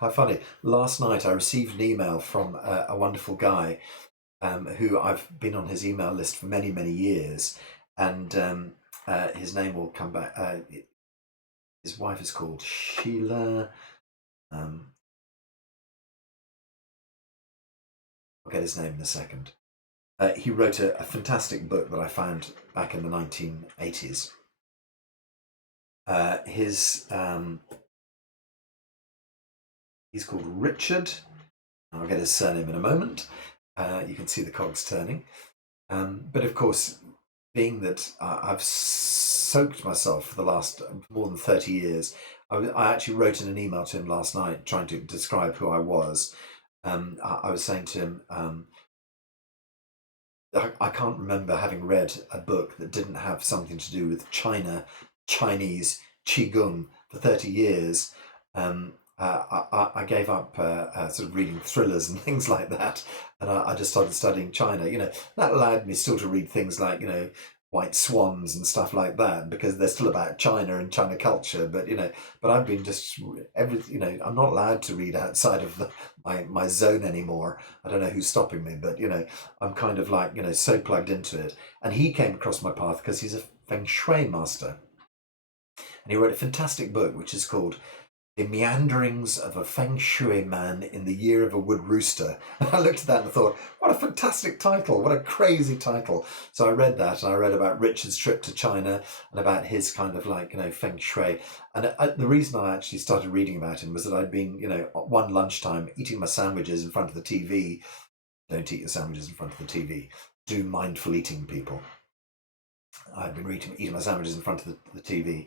How funny! Last night I received an email from a wonderful guy who I've been on his email list for many, many years, and his name will come back. His wife is called Sheila. I'll get his name in a second. He wrote a fantastic book that I found back in the 1980s. He's called Richard. I'll get his surname in a moment. You can see the cogs turning. But of course, being that I've soaked myself for the last more than 30 years, I actually wrote in an email to him last night trying to describe who I was. I was saying to him, I can't remember having read a book that didn't have something to do with China, Chinese, Qigong for 30 years. I gave up sort of reading thrillers and things like that, and I just started studying China. That allowed me still to read things like White Swans and stuff like that, because they're still about China and China culture. But I've been just I'm not allowed to read outside of my zone anymore. I don't know who's stopping me, but I'm kind of like so plugged into it. And he came across my path because he's a Feng Shui master, and he wrote a fantastic book which is called The Meanderings of a Feng Shui Man in the Year of a Wood Rooster. And I looked at that and thought, what a fantastic title, what a crazy title. So I read that, and I read about Richard's trip to China and about his kind of Feng Shui. And the reason I actually started reading about him was that I'd been, one lunchtime eating my sandwiches in front of the TV. Don't eat your sandwiches in front of the TV. Do mindful eating, people. I'd been eating my sandwiches in front of the TV,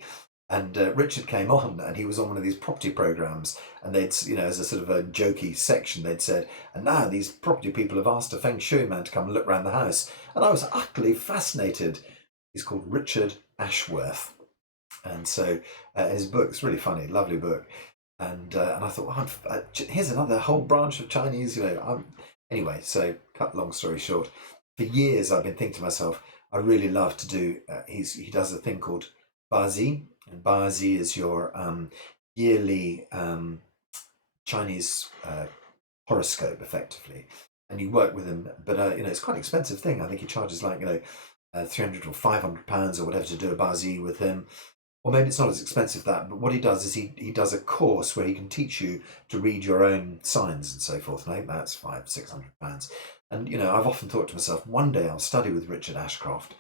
and Richard came on, and he was on one of these property programs, and they'd, as a sort of a jokey section, they'd said, and now these property people have asked a Feng Shui man to come and look around the house. And I was utterly fascinated He's called Richard Ashworth. And so his book's really funny, lovely book. And I thought, here's another whole branch of Chinese, anyway, so cut long story short, for years I've been thinking to myself, I really love to do, he does a thing called Bazi, and Bazi is your yearly Chinese horoscope, effectively, and you work with him. But it's quite an expensive thing. I think he charges like £300 or £500 or whatever to do a bazi with him. Or maybe it's not as expensive that. But what he does is he does a course where he can teach you to read your own signs and so forth. And I think that's £500-600. And I've often thought to myself, one day I'll study with Richard Ashcroft,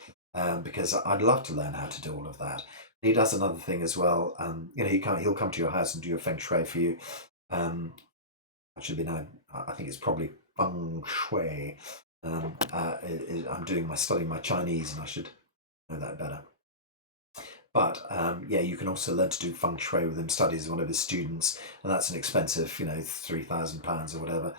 because I'd love to learn how to do all of that. He does another thing as well. He'll come to your house and do your feng shui for you. I should be known. I think it's probably feng shui. I'm studying my Chinese, and I should know that better. But you can also learn to do feng shui with him. Studies as one of his students, and that's an expensive, £3,000 or whatever.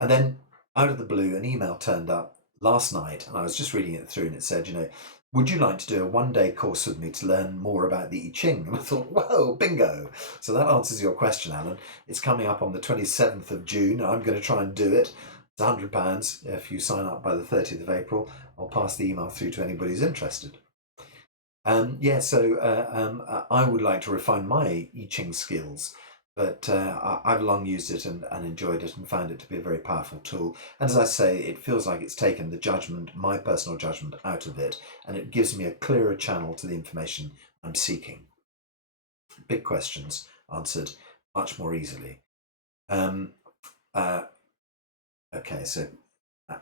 And then out of the blue, an email turned up last night, and I was just reading it through, and it said, would you like to do a one-day course with me to learn more about the I Ching? And I thought, whoa, bingo! So that answers your question, Alan. It's coming up on the 27th of June. I'm going to try and do it. It's £100 if you sign up by the 30th of April. I'll pass the email through to anybody who's interested. I would like to refine my I Ching skills, but I've long used it and enjoyed it and found it to be a very powerful tool. And as I say, it feels like it's taken the judgment, my personal judgment, out of it, and it gives me a clearer channel to the information I'm seeking. Big questions answered much more easily. Okay, so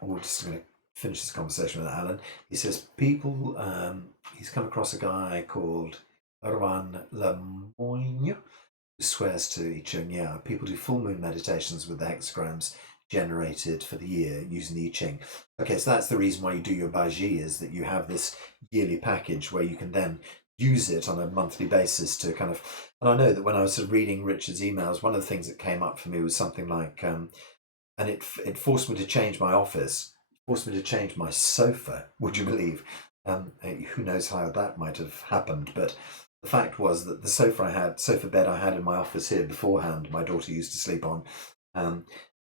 we're just going to finish this conversation with Alan. He says he's come across a guy called Erwan Lemoyne, who swears to I Ching. Yeah, people do full moon meditations with the hexagrams generated for the year using the I Ching. Okay, so that's the reason why you do your Baji, is that you have this yearly package where you can then use it on a monthly basis to kind of. And I know that when I was sort of reading Richard's emails, one of the things that came up for me was something like, and it forced me to change my office, forced me to change my sofa. Would you believe? Who knows how that might have happened, but the fact was that the sofa bed I had in my office here beforehand, my daughter used to sleep on,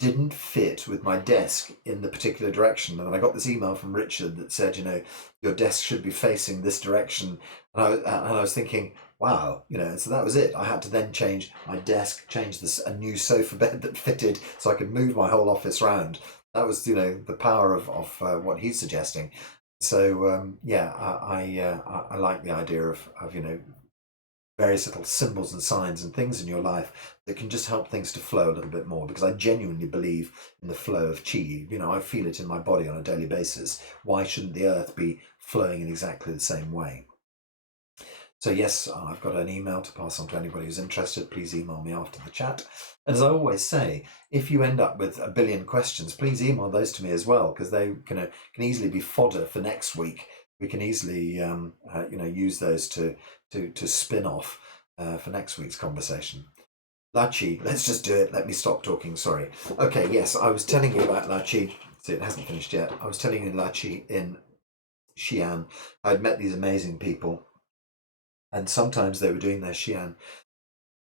didn't fit with my desk in the particular direction. And then I got this email from Richard that said, your desk should be facing this direction. And I was thinking, wow, so that was it. I had to then change my desk, change a new sofa bed that fitted so I could move my whole office around. That was, the power of what he's suggesting. So, I like the idea of various little symbols and signs and things in your life that can just help things to flow a little bit more, because I genuinely believe in the flow of chi. I feel it in my body on a daily basis. Why shouldn't the earth be flowing in exactly the same way? So yes, I've got an email to pass on to anybody who's interested. Please email me after the chat. And as I always say, if you end up with a billion questions, please email those to me as well, because they can easily be fodder for next week. We can easily use those to spin off for next week's conversation. Lachi, let's just do it. Let me stop talking. Sorry. Okay, yes, I was telling you about Lachi. So it hasn't finished yet. I was telling you Lachi in Xi'an. I'd met these amazing people, and sometimes they were doing their Xi'an.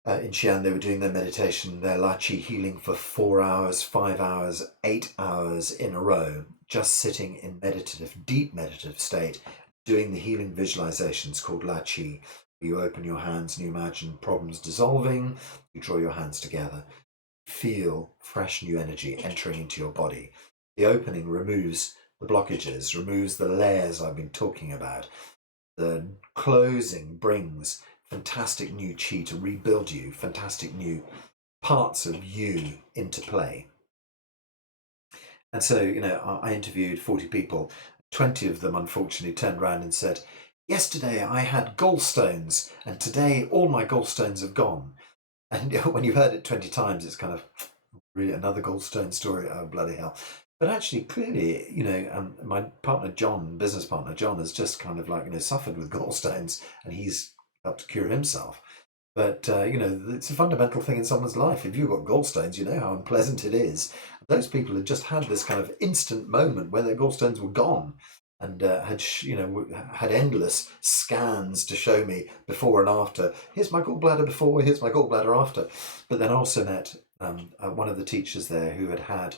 In Xi'an, they were doing their meditation, their Lachi healing for 4 hours, 5 hours, 8 hours in a row, just sitting in deep meditative state, doing the healing visualizations called Lachi. You open your hands and you imagine problems dissolving. You draw your hands together. Feel fresh new energy entering into your body. The opening removes the blockages, removes the layers I've been talking about. The closing brings fantastic new chi to rebuild you, fantastic new parts of you into play. And so, I interviewed 40 people. 20 of them, unfortunately, turned around and said, yesterday I had gallstones, and today all my gallstones have gone. And when you've heard it 20 times, it's kind of really another gallstone story. Oh, bloody hell. But actually, clearly, my business partner John, has just kind of suffered with gallstones, and he's helped to cure himself. But, it's a fundamental thing in someone's life. If you've got gallstones, you know how unpleasant it is. Those people had just had this kind of instant moment where their gallstones were gone. and had endless scans to show me before and after. Here's my gallbladder before, here's my gallbladder after. But then I also met one of the teachers there who had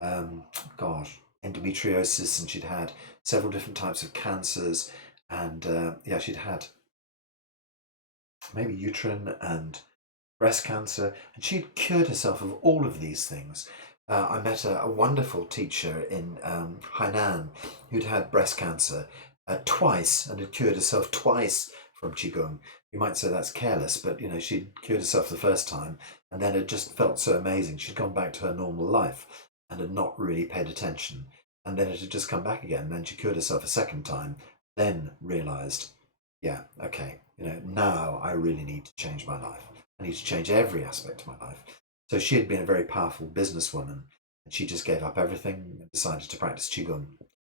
um, gosh, endometriosis, and she'd had several different types of cancers, and she'd had maybe uterine and breast cancer, and she'd cured herself of all of these things. I met a wonderful teacher in Hainan who'd had breast cancer twice and had cured herself twice from Qigong. You might say that's careless, but she'd cured herself the first time and then it just felt so amazing. She'd gone back to her normal life and had not really paid attention. And then it had just come back again. And then she cured herself a second time, then realised, yeah, okay, now I really need to change my life. I need to change every aspect of my life. So she had been a very powerful businesswoman, and she just gave up everything and decided to practice Qigong.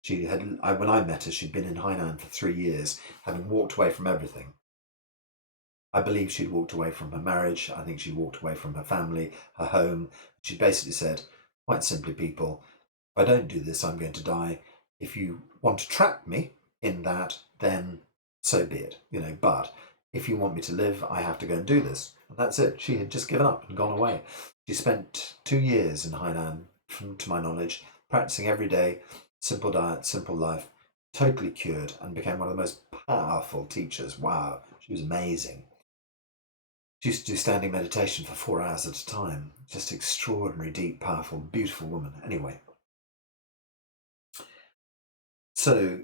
When I met her, she'd been in Hainan for 3 years, having walked away from everything. I believe she'd walked away from her marriage. I think she'd walked away from her family, her home. She basically said, quite simply, people, if I don't do this, I'm going to die. If you want to trap me in that, then so be it. But if you want me to live, I have to go and do this. And that's it. She had just given up and gone away. She spent 2 years in Hainan, to my knowledge, practicing every day, simple diet, simple life, totally cured, and became one of the most powerful teachers. Wow, she was amazing. She used to do standing meditation for 4 hours at a time. Just extraordinary, deep, powerful, beautiful woman. Anyway, so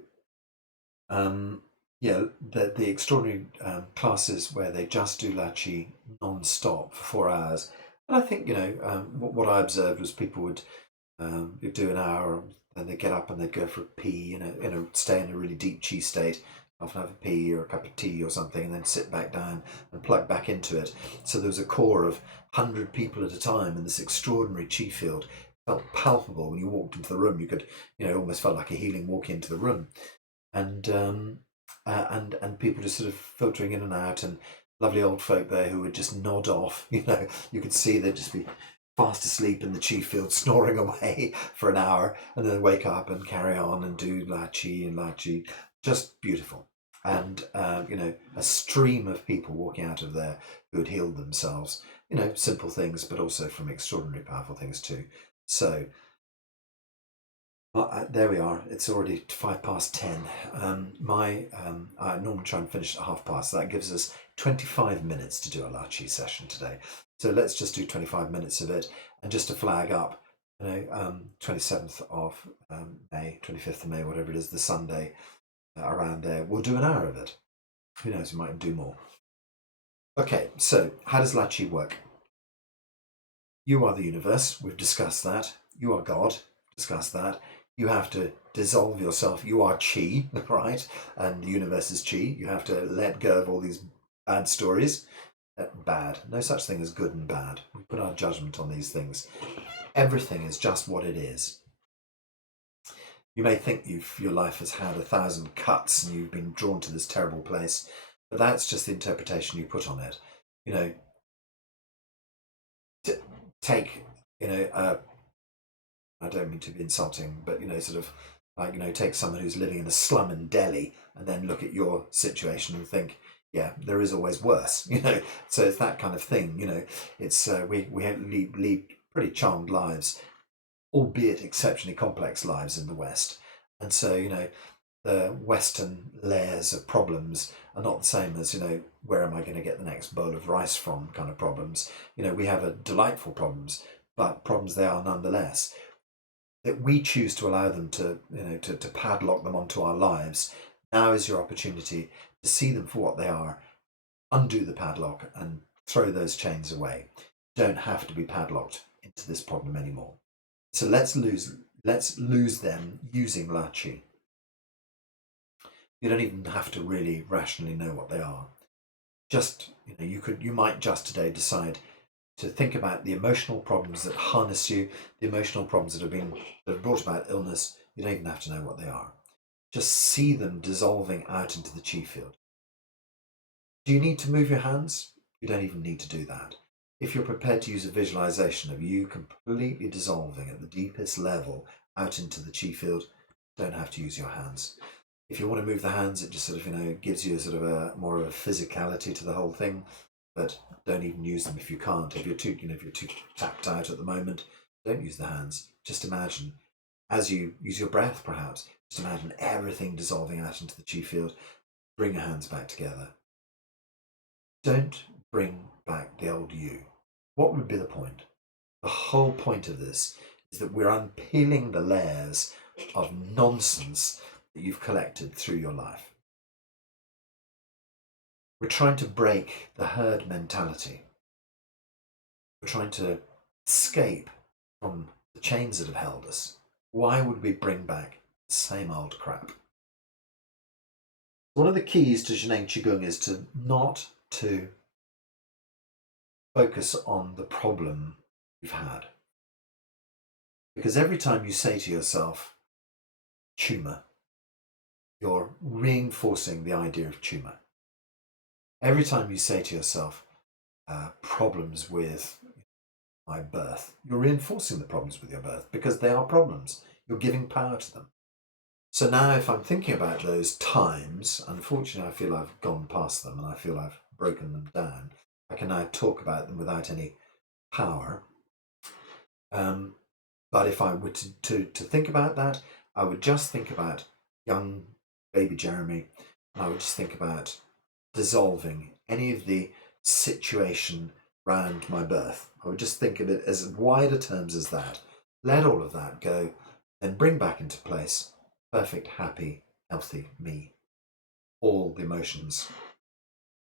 the extraordinary classes where they just do La Chi non-stop for 4 hours. And I think, what I observed was people would do an hour, then they'd get up and they'd go for a pee, stay in a really deep Chi state, often have a pee or a cup of tea or something, and then sit back down and plug back into it. So there was a core of 100 people at a time in this extraordinary Chi field. It felt palpable when you walked into the room. You could, almost felt like a healing walk into the room. And people just sort of filtering in and out, and lovely old folk there who would just nod off. You could see they'd just be fast asleep in the Chi field, snoring away for an hour, and then wake up and carry on and do La Chi and La Chi. Just beautiful. And a stream of people walking out of there who had healed themselves. Simple things, but also from extraordinarily powerful things too. So there we are. It's already 10:05. I normally try and finish at past. So that gives us 25 minutes to do a La Chi session today. So let's just do 25 minutes of it, and just to flag up, 27th of May, 25th of May, whatever it is, the Sunday around there, we'll do an hour of it. Who knows? We might do more. Okay, so how does La Chi work? You are the universe. We've discussed that. You are God. Discussed that. You have to dissolve yourself. You are Chi, right? And the universe is Chi. You have to let go of all these bad stories. Bad. No such thing as good and bad. We put our judgment on these things. Everything is just what it is. You may think your life has had 1,000 cuts and you've been drawn to this terrible place, but that's just the interpretation you put on it. Take, I don't mean to be insulting, but sort of like, take someone who's living in a slum in Delhi and then look at your situation and think, yeah, there is always worse, So it's that kind of thing, It's we lead pretty charmed lives, albeit exceptionally complex lives in the West, and so the Western layers of problems are not the same as where am I going to get the next bowl of rice from kind of problems. We have a delightful problems, but problems they are nonetheless. That we choose to allow them to to padlock them onto our lives. Now is your opportunity to see them for what they are, undo the padlock, and throw those chains away. You don't have to be padlocked into this problem anymore. So let's lose them using La Chi. You don't even have to really rationally know what they are. Just you might just today decide to think about the emotional problems that harness you, the emotional problems that have brought about illness. You don't even have to know what they are. Just see them dissolving out into the Chi field. Do you need to move your hands? You don't even need to do that. If you're prepared to use a visualization of you completely dissolving at the deepest level out into the Chi field, don't have to use your hands. If you want to move the hands, it just sort of, gives you sort of a more of a physicality to the whole thing. But don't even use them if you can't. If you're too, if you're too tapped out at the moment, don't use the hands. Just imagine, as you use your breath, perhaps, just imagine everything dissolving out into the chi field. Bring your hands back together. Don't bring back the old you. What would be the point? The whole point of this is that we're unpeeling the layers of nonsense that you've collected through your life. We're trying to break the herd mentality. We're trying to escape from the chains that have held us. Why would we bring back the same old crap? One of the keys to Zhineng Qigong is to not to focus on the problem you've had. Because every time you say to yourself, tumor, you're reinforcing the idea of tumor. Every time you say to yourself, problems with my birth, you're reinforcing the problems with your birth because they are problems. You're giving power to them. So now if I'm thinking about those times, unfortunately I feel I've gone past them and I feel I've broken them down. I can now talk about them without any power. But if I were to think about that, I would just think about young baby Jeremy, and I would just think about dissolving any of the situation around my birth. I would just think of it as wider terms as that. Let all of that go, then bring back into place perfect, happy, healthy me. All the emotions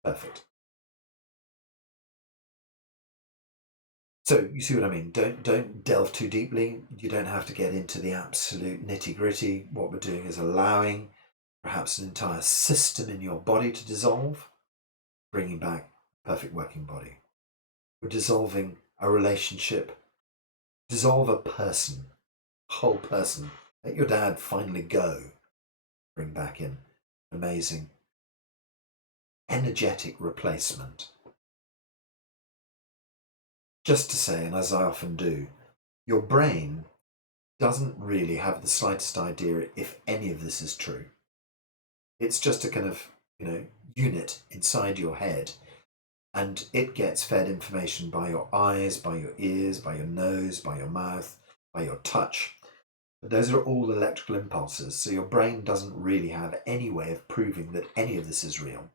perfect. So you see what I mean? Don't delve too deeply. You don't have to get into the absolute nitty-gritty. What we're doing is allowing perhaps an entire system in your body to dissolve, bringing back a perfect working body. We're dissolving a relationship, dissolve a person, a whole person. Let your dad finally go. Bring back in an amazing, energetic replacement. Just to say, and as I often do, your brain doesn't really have the slightest idea if any of this is true. It's just a kind of, unit inside your head, and it gets fed information by your eyes, by your ears, by your nose, by your mouth, by your touch. But those are all electrical impulses, so your brain doesn't really have any way of proving that any of this is real.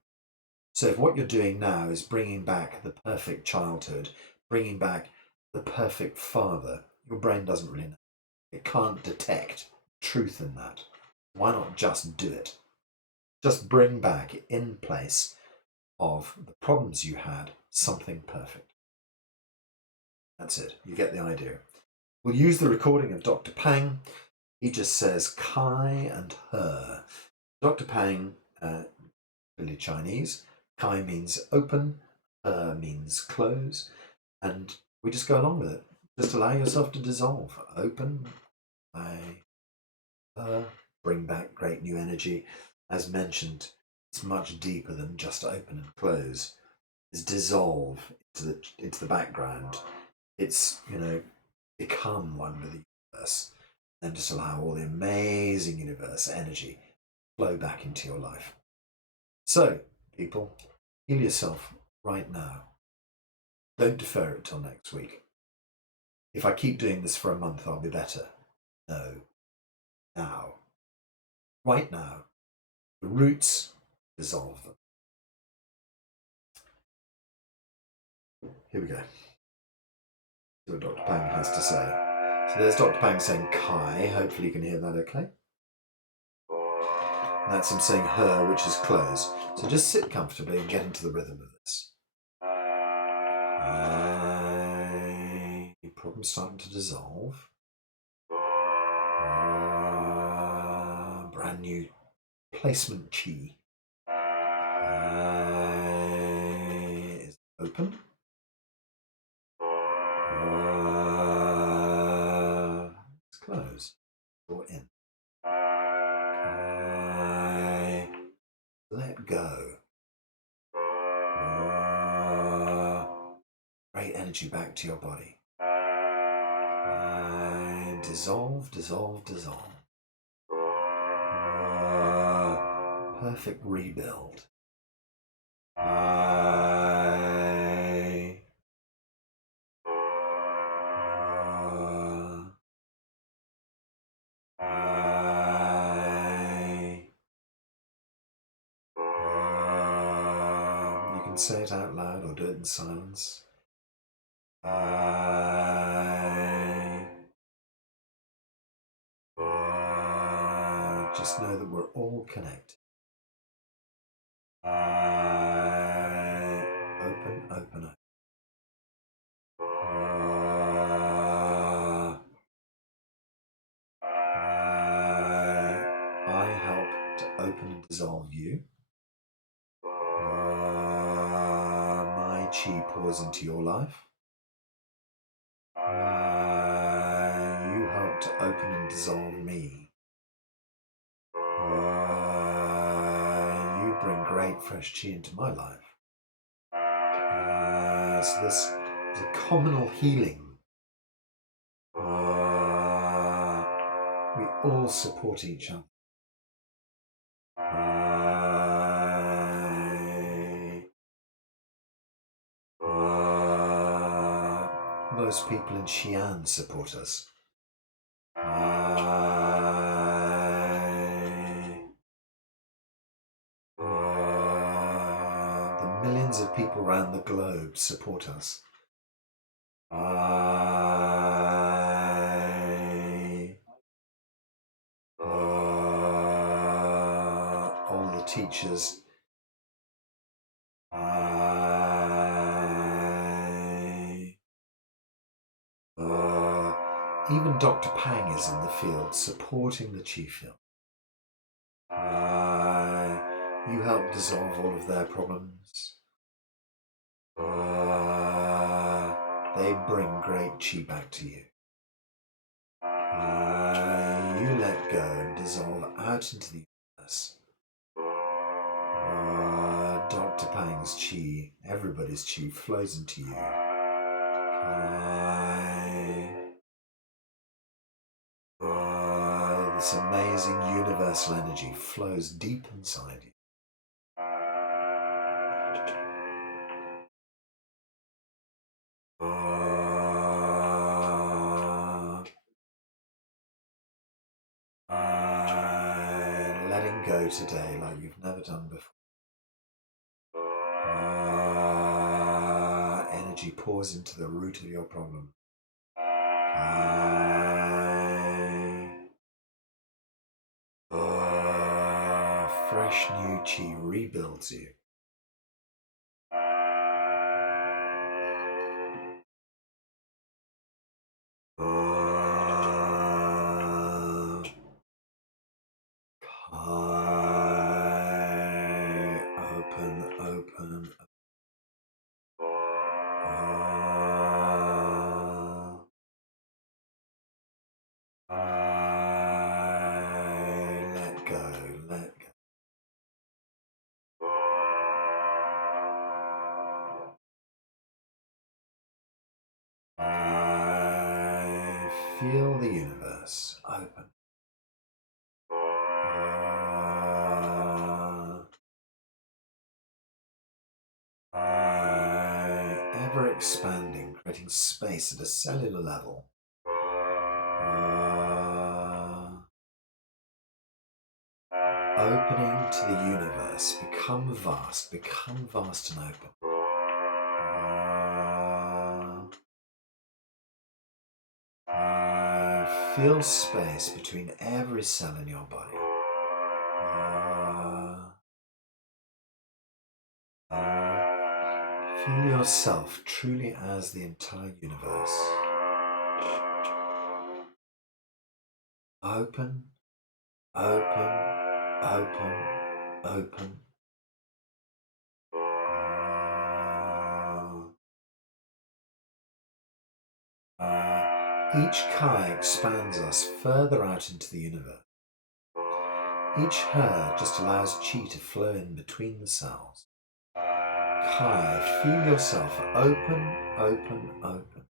So if what you're doing now is bringing back the perfect childhood, bringing back the perfect father, your brain doesn't really know. It can't detect truth in that. Why not just do it? Just bring back in place of the problems you had something perfect. That's it. You get the idea. We'll use the recording of Dr. Pang. He just says Kai and her. Dr. Pang, really Chinese. Kai means open, her means close, and we just go along with it. Just allow yourself to dissolve. Open, bring back great new energy. As mentioned, it's much deeper than just open and close. It's dissolve into the background. It's, become one with the universe. Then just allow all the amazing universe energy flow back into your life. So, people, heal yourself right now. Don't defer it till next week. If I keep doing this for a month, I'll be better. No. Now. Right now. The roots, dissolve them. Here we go. See what Dr. Pang has to say. So there's Dr. Pang saying Kai. Hopefully you can hear that okay. And that's him saying her, which is close. So just sit comfortably and get into the rhythm of this. Problem starting to dissolve. Brand new placement chi. Is open. It's closed or in. Let go. Great energy back to your body. Dissolve, dissolve, dissolve. perfect rebuild. You can say it out loud or do it in silence. Just know that we're all connected. Open, open, open. I help to open and dissolve you. My chi pours into your life. You help to open and dissolve me. You bring great fresh chi into my life. So this is a communal healing. We all support each other. Those people in Xi'an support us. The millions of people around the globe support us. All the teachers. Even Dr. Pang is in the field supporting the Chi field. You help dissolve all of their problems. They bring great Chi back to you. You let go and dissolve out into the universe. Dr. Pang's Chi, everybody's Chi flows into you. This amazing universal energy flows deep inside you. Letting go today like you've never done before. Energy pours into the root of your problem. Fresh new Chi rebuilds you. Open, open. Let go, let go. Feel the universe open. Ever expanding, creating space at a cellular level. Opening to the universe, become vast and open. Feel space between every cell in your body. Feel yourself truly as the entire universe. Open, open, open, open. Each Kai expands us further out into the universe. Each her just allows Chi to flow in between the cells. Kai, feel yourself open, open, open.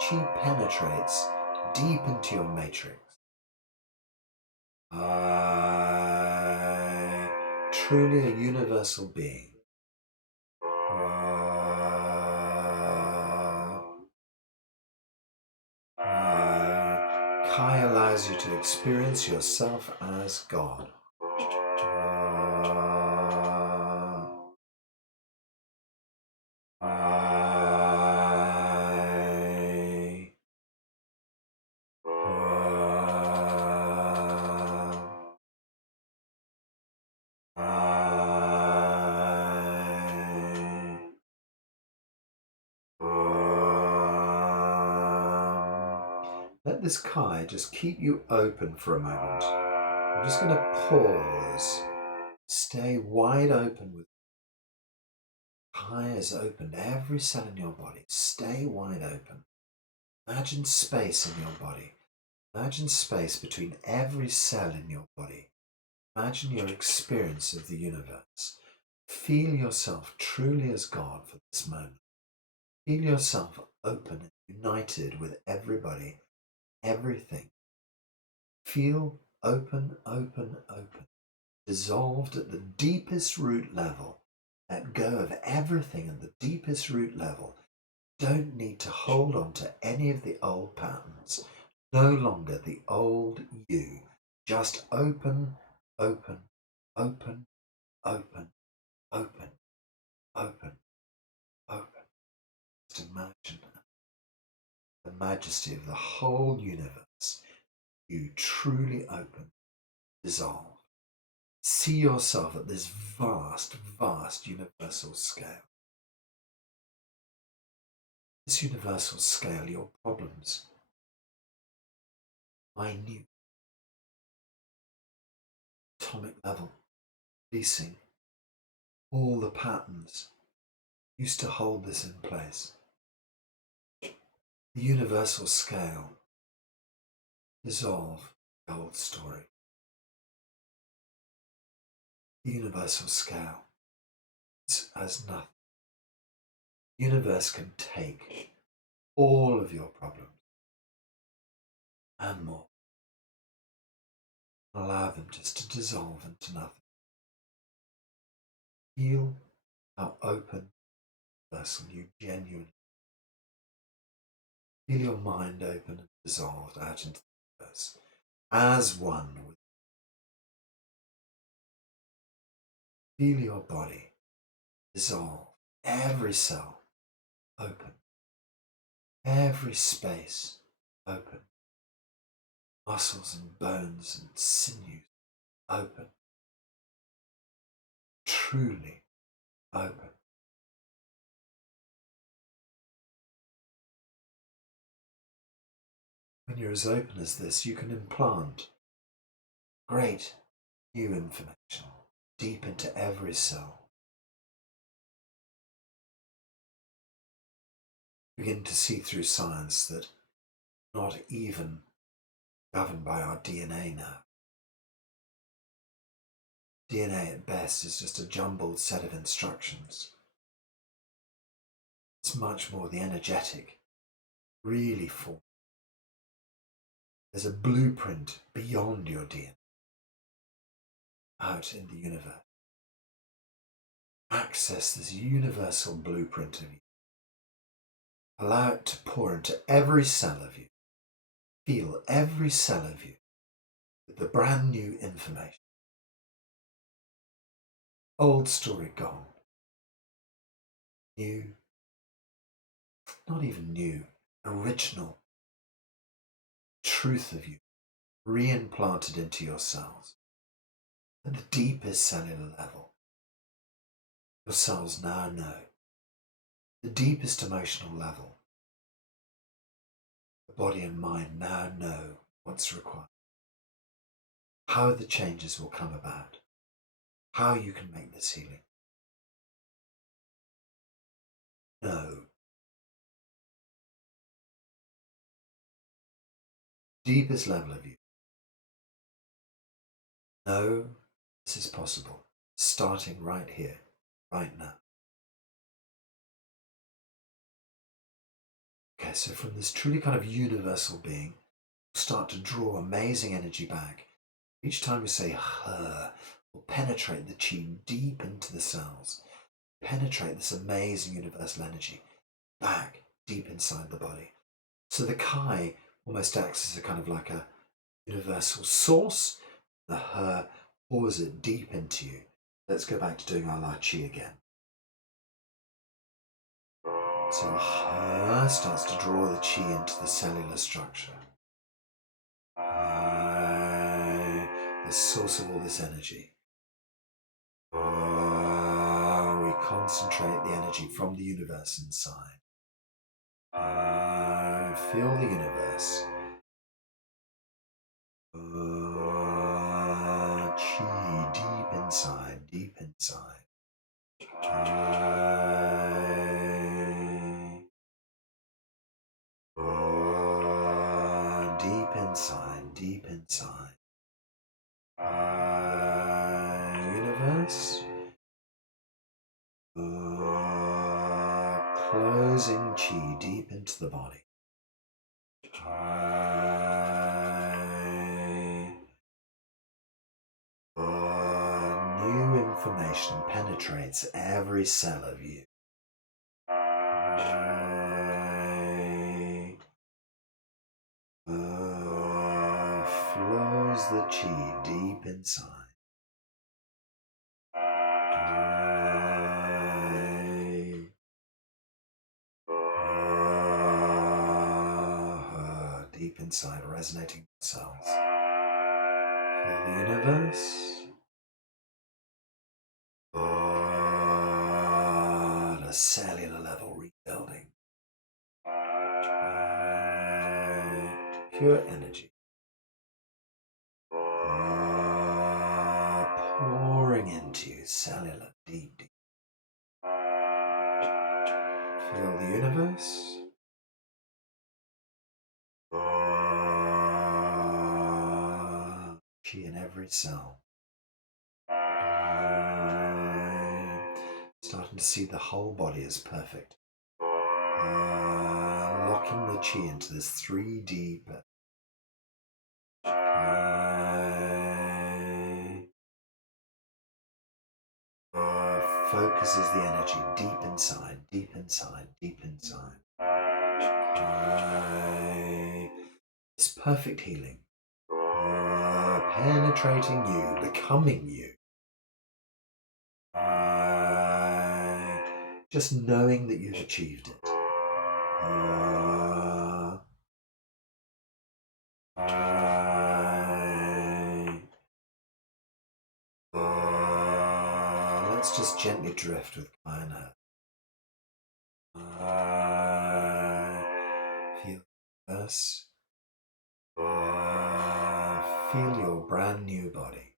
Chi penetrates deep into your matrix. truly a universal being. Kai allows you to experience yourself as God. Let this Kai just keep you open for a moment. I'm just going to pause. Stay wide open with Kai has opened every cell in your body. Stay wide open. Imagine space in your body. Imagine space between every cell in your body. Imagine your experience of the universe. Feel yourself truly as God for this moment. Feel yourself open and united with everybody, everything. Feel open, open, open. Dissolved at the deepest root level. Let go of everything at the deepest root level. Don't need to hold on to any of the old patterns. No longer the old you. Just open, open, open, open, open, open, open. Just imagine the majesty of the whole universe. You truly open, dissolve. See yourself at this vast, vast universal scale. This universal scale, your problems, minute, atomic level, releasing all the patterns used to hold this in place. The universal scale, dissolve the old story. The universal scale is as nothing. The universe can take all of your problems and more, and allow them just to dissolve into nothing. Feel how open person you genuinely feel. Your mind open and dissolved out into the universe as one with. Feel your body dissolve, every cell open, every space open, muscles and bones and sinews open, truly open. When you're as open as this, you can implant great new information deep into every cell. Begin to see through science that not even governed by our DNA now. DNA at best is just a jumbled set of instructions. It's much more the energetic, really form. There's a blueprint beyond your DNA, out in the universe. Access this universal blueprint of you. Allow it to pour into every cell of you. Feel every cell of you with the brand new information. Old story gone. New, not even new, original truth of you re-implanted into your cells at the deepest cellular level. Your cells now know the deepest emotional level. The body and mind now know what's required, how the changes will come about, how you can make this healing. Know. Deepest level of you. Know this is possible, starting right here, right now. Okay, so from this truly kind of universal being, we'll start to draw amazing energy back. Each time we say her, will penetrate the chi deep into the cells, penetrate this amazing universal energy back deep inside the body. So the Kai almost acts as a kind of like a universal source. The He pours it deep into you. Let's go back to doing our La Chi again. So He starts to draw the Chi into the cellular structure. The source of all this energy. We concentrate the energy from the universe inside. Feel the universe. Chi deep inside, deep inside. Deep inside, deep inside. Universe. Closing chi deep into the body. New information penetrates every cell of you. Flows the chi deep inside. Deep inside, resonating with cells. Feel the universe. At a cellular level, rebuilding. Pure energy. Pouring into you, cellular, deep, deep. Feel the universe. Chi in every cell. Starting to see the whole body as perfect. Locking the chi into this 3D. Focuses the energy deep inside, deep inside, deep inside. This perfect healing. Penetrating you, becoming you. Just knowing that you've achieved it. Let's just gently drift with Kai and Her. Feel this. Feel your brand new body.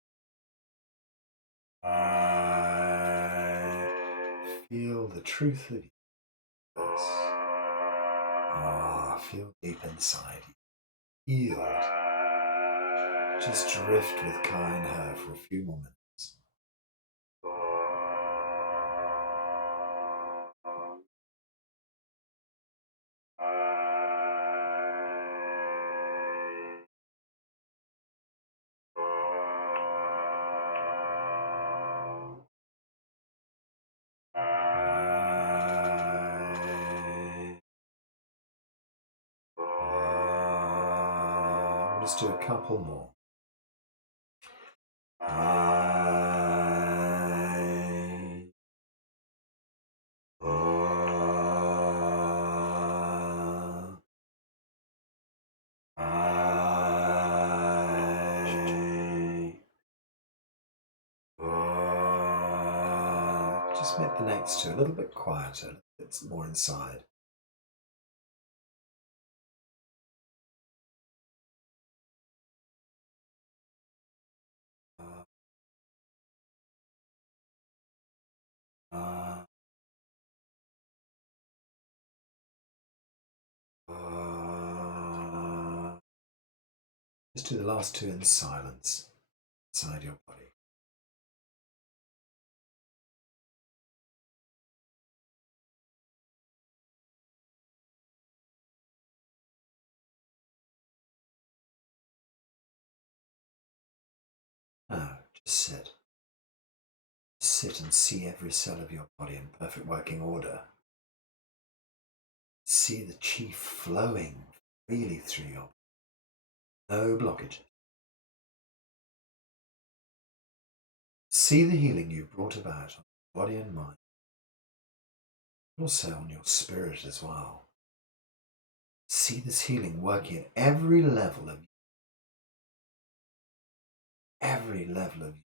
Feel the truth of you. Feel deep inside you. Healed. Just drift with Kai and Her for a few more minutes. Let's do a couple more. Just make the next two a little bit quieter, a little bit more inside. Just do the last two in silence inside your body. Now, just sit. Sit and see every cell of your body in perfect working order. See the qi flowing freely through your body. No blockage. See the healing you've brought about on your body and mind. Also on your spirit as well. See this healing working at every level of you. Every level of you.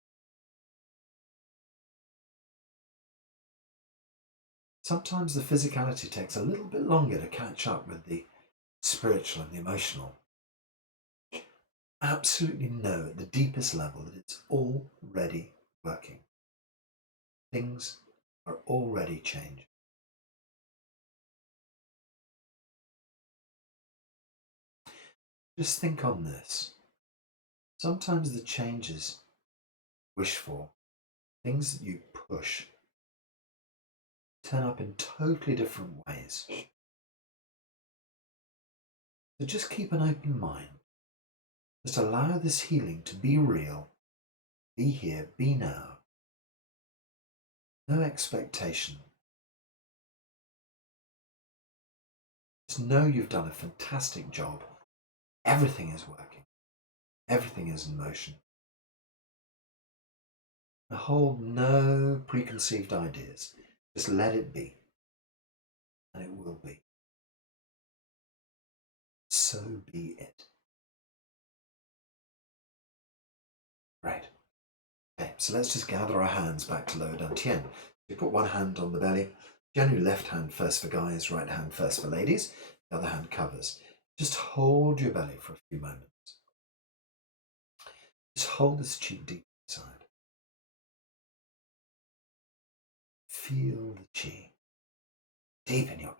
Sometimes the physicality takes a little bit longer to catch up with the spiritual and the emotional. Absolutely know at the deepest level that it's already working. Things are already changing. Just think on this. Sometimes the changes you wish for, things that you push, turn up in totally different ways. So just keep an open mind. Just allow this healing to be real, be here, be now. No expectation. Just know you've done a fantastic job. Everything is working. Everything is in motion. Hold no preconceived ideas. Just let it be. And it will be. So be it. Right. Okay, so let's just gather our hands back to lower dantian. You put one hand on the belly. Generally left hand first for guys, right hand first for ladies. The other hand covers. Just hold your belly for a few moments. Just hold this cheek deep inside. Feel the chi deep in your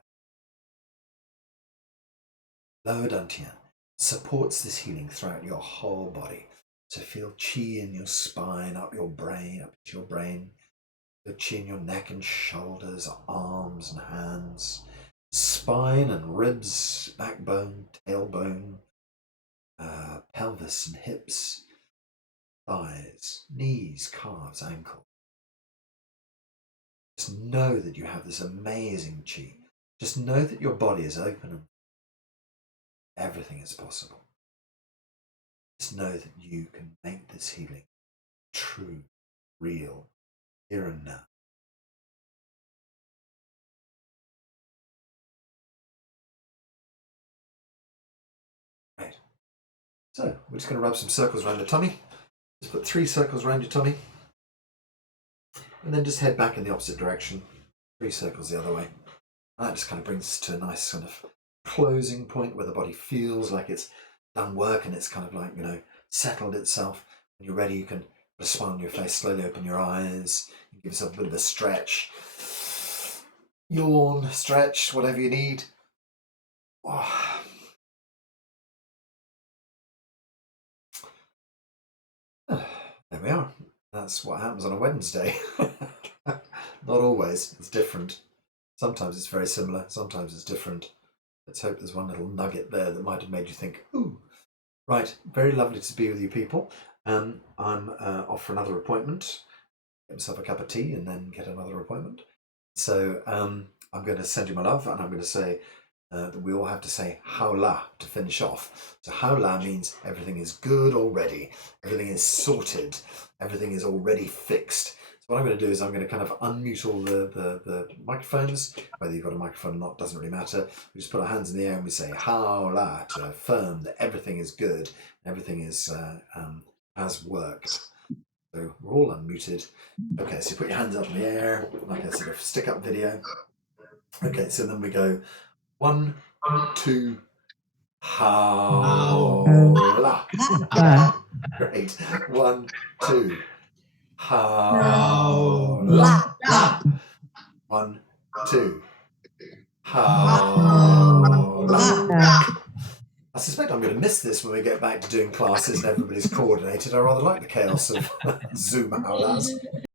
belly. Lower dantian supports this healing throughout your whole body. So feel chi in your spine, up your brain, up into your brain. Feel chi in your neck and shoulders, arms and hands, spine and ribs, backbone, tailbone, pelvis and hips, thighs, knees, calves, ankles. Just know that you have this amazing chi. Just know that your body is open and everything is possible. Just know that you can make this healing true, real, here and now. Right. So we're just going to rub some circles around the tummy. Just put 3 circles around your tummy. And then just head back in the opposite direction. 3 circles the other way. And that just kind of brings us to a nice kind of closing point where the body feels like it's done work and it's kind of like, settled itself. When you're ready, you can put a smile on your face, slowly open your eyes, give yourself a bit of a stretch. Yawn, stretch, whatever you need. Oh. There we are. That's what happens on a Wednesday. Not always. It's different. Sometimes it's very similar. Sometimes it's different. Let's hope there's one little nugget there that might have made you think, ooh. Right. Very lovely to be with you people. I'm off for another appointment. Get myself a cup of tea and then get another appointment. So I'm going to send you my love and I'm going to say that we all have to say Hao La to finish off. So Hao La means everything is good already, everything is sorted, everything is already fixed. So what I'm going to do is I'm going to kind of unmute all the microphones. Whether you've got a microphone or not doesn't really matter. We just put our hands in the air and we say Hao La to affirm that everything is good, everything is has worked. So we're all unmuted. Okay, so put your hands up in the air like a sort of stick up video. Okay, so then we go 1, 2, Hao La. Great. 1, 2, Hao La. 1, 2, Hao La. I suspect I'm going to miss this when we get back to doing classes and everybody's coordinated. I rather like the chaos of Zoom Hao Las.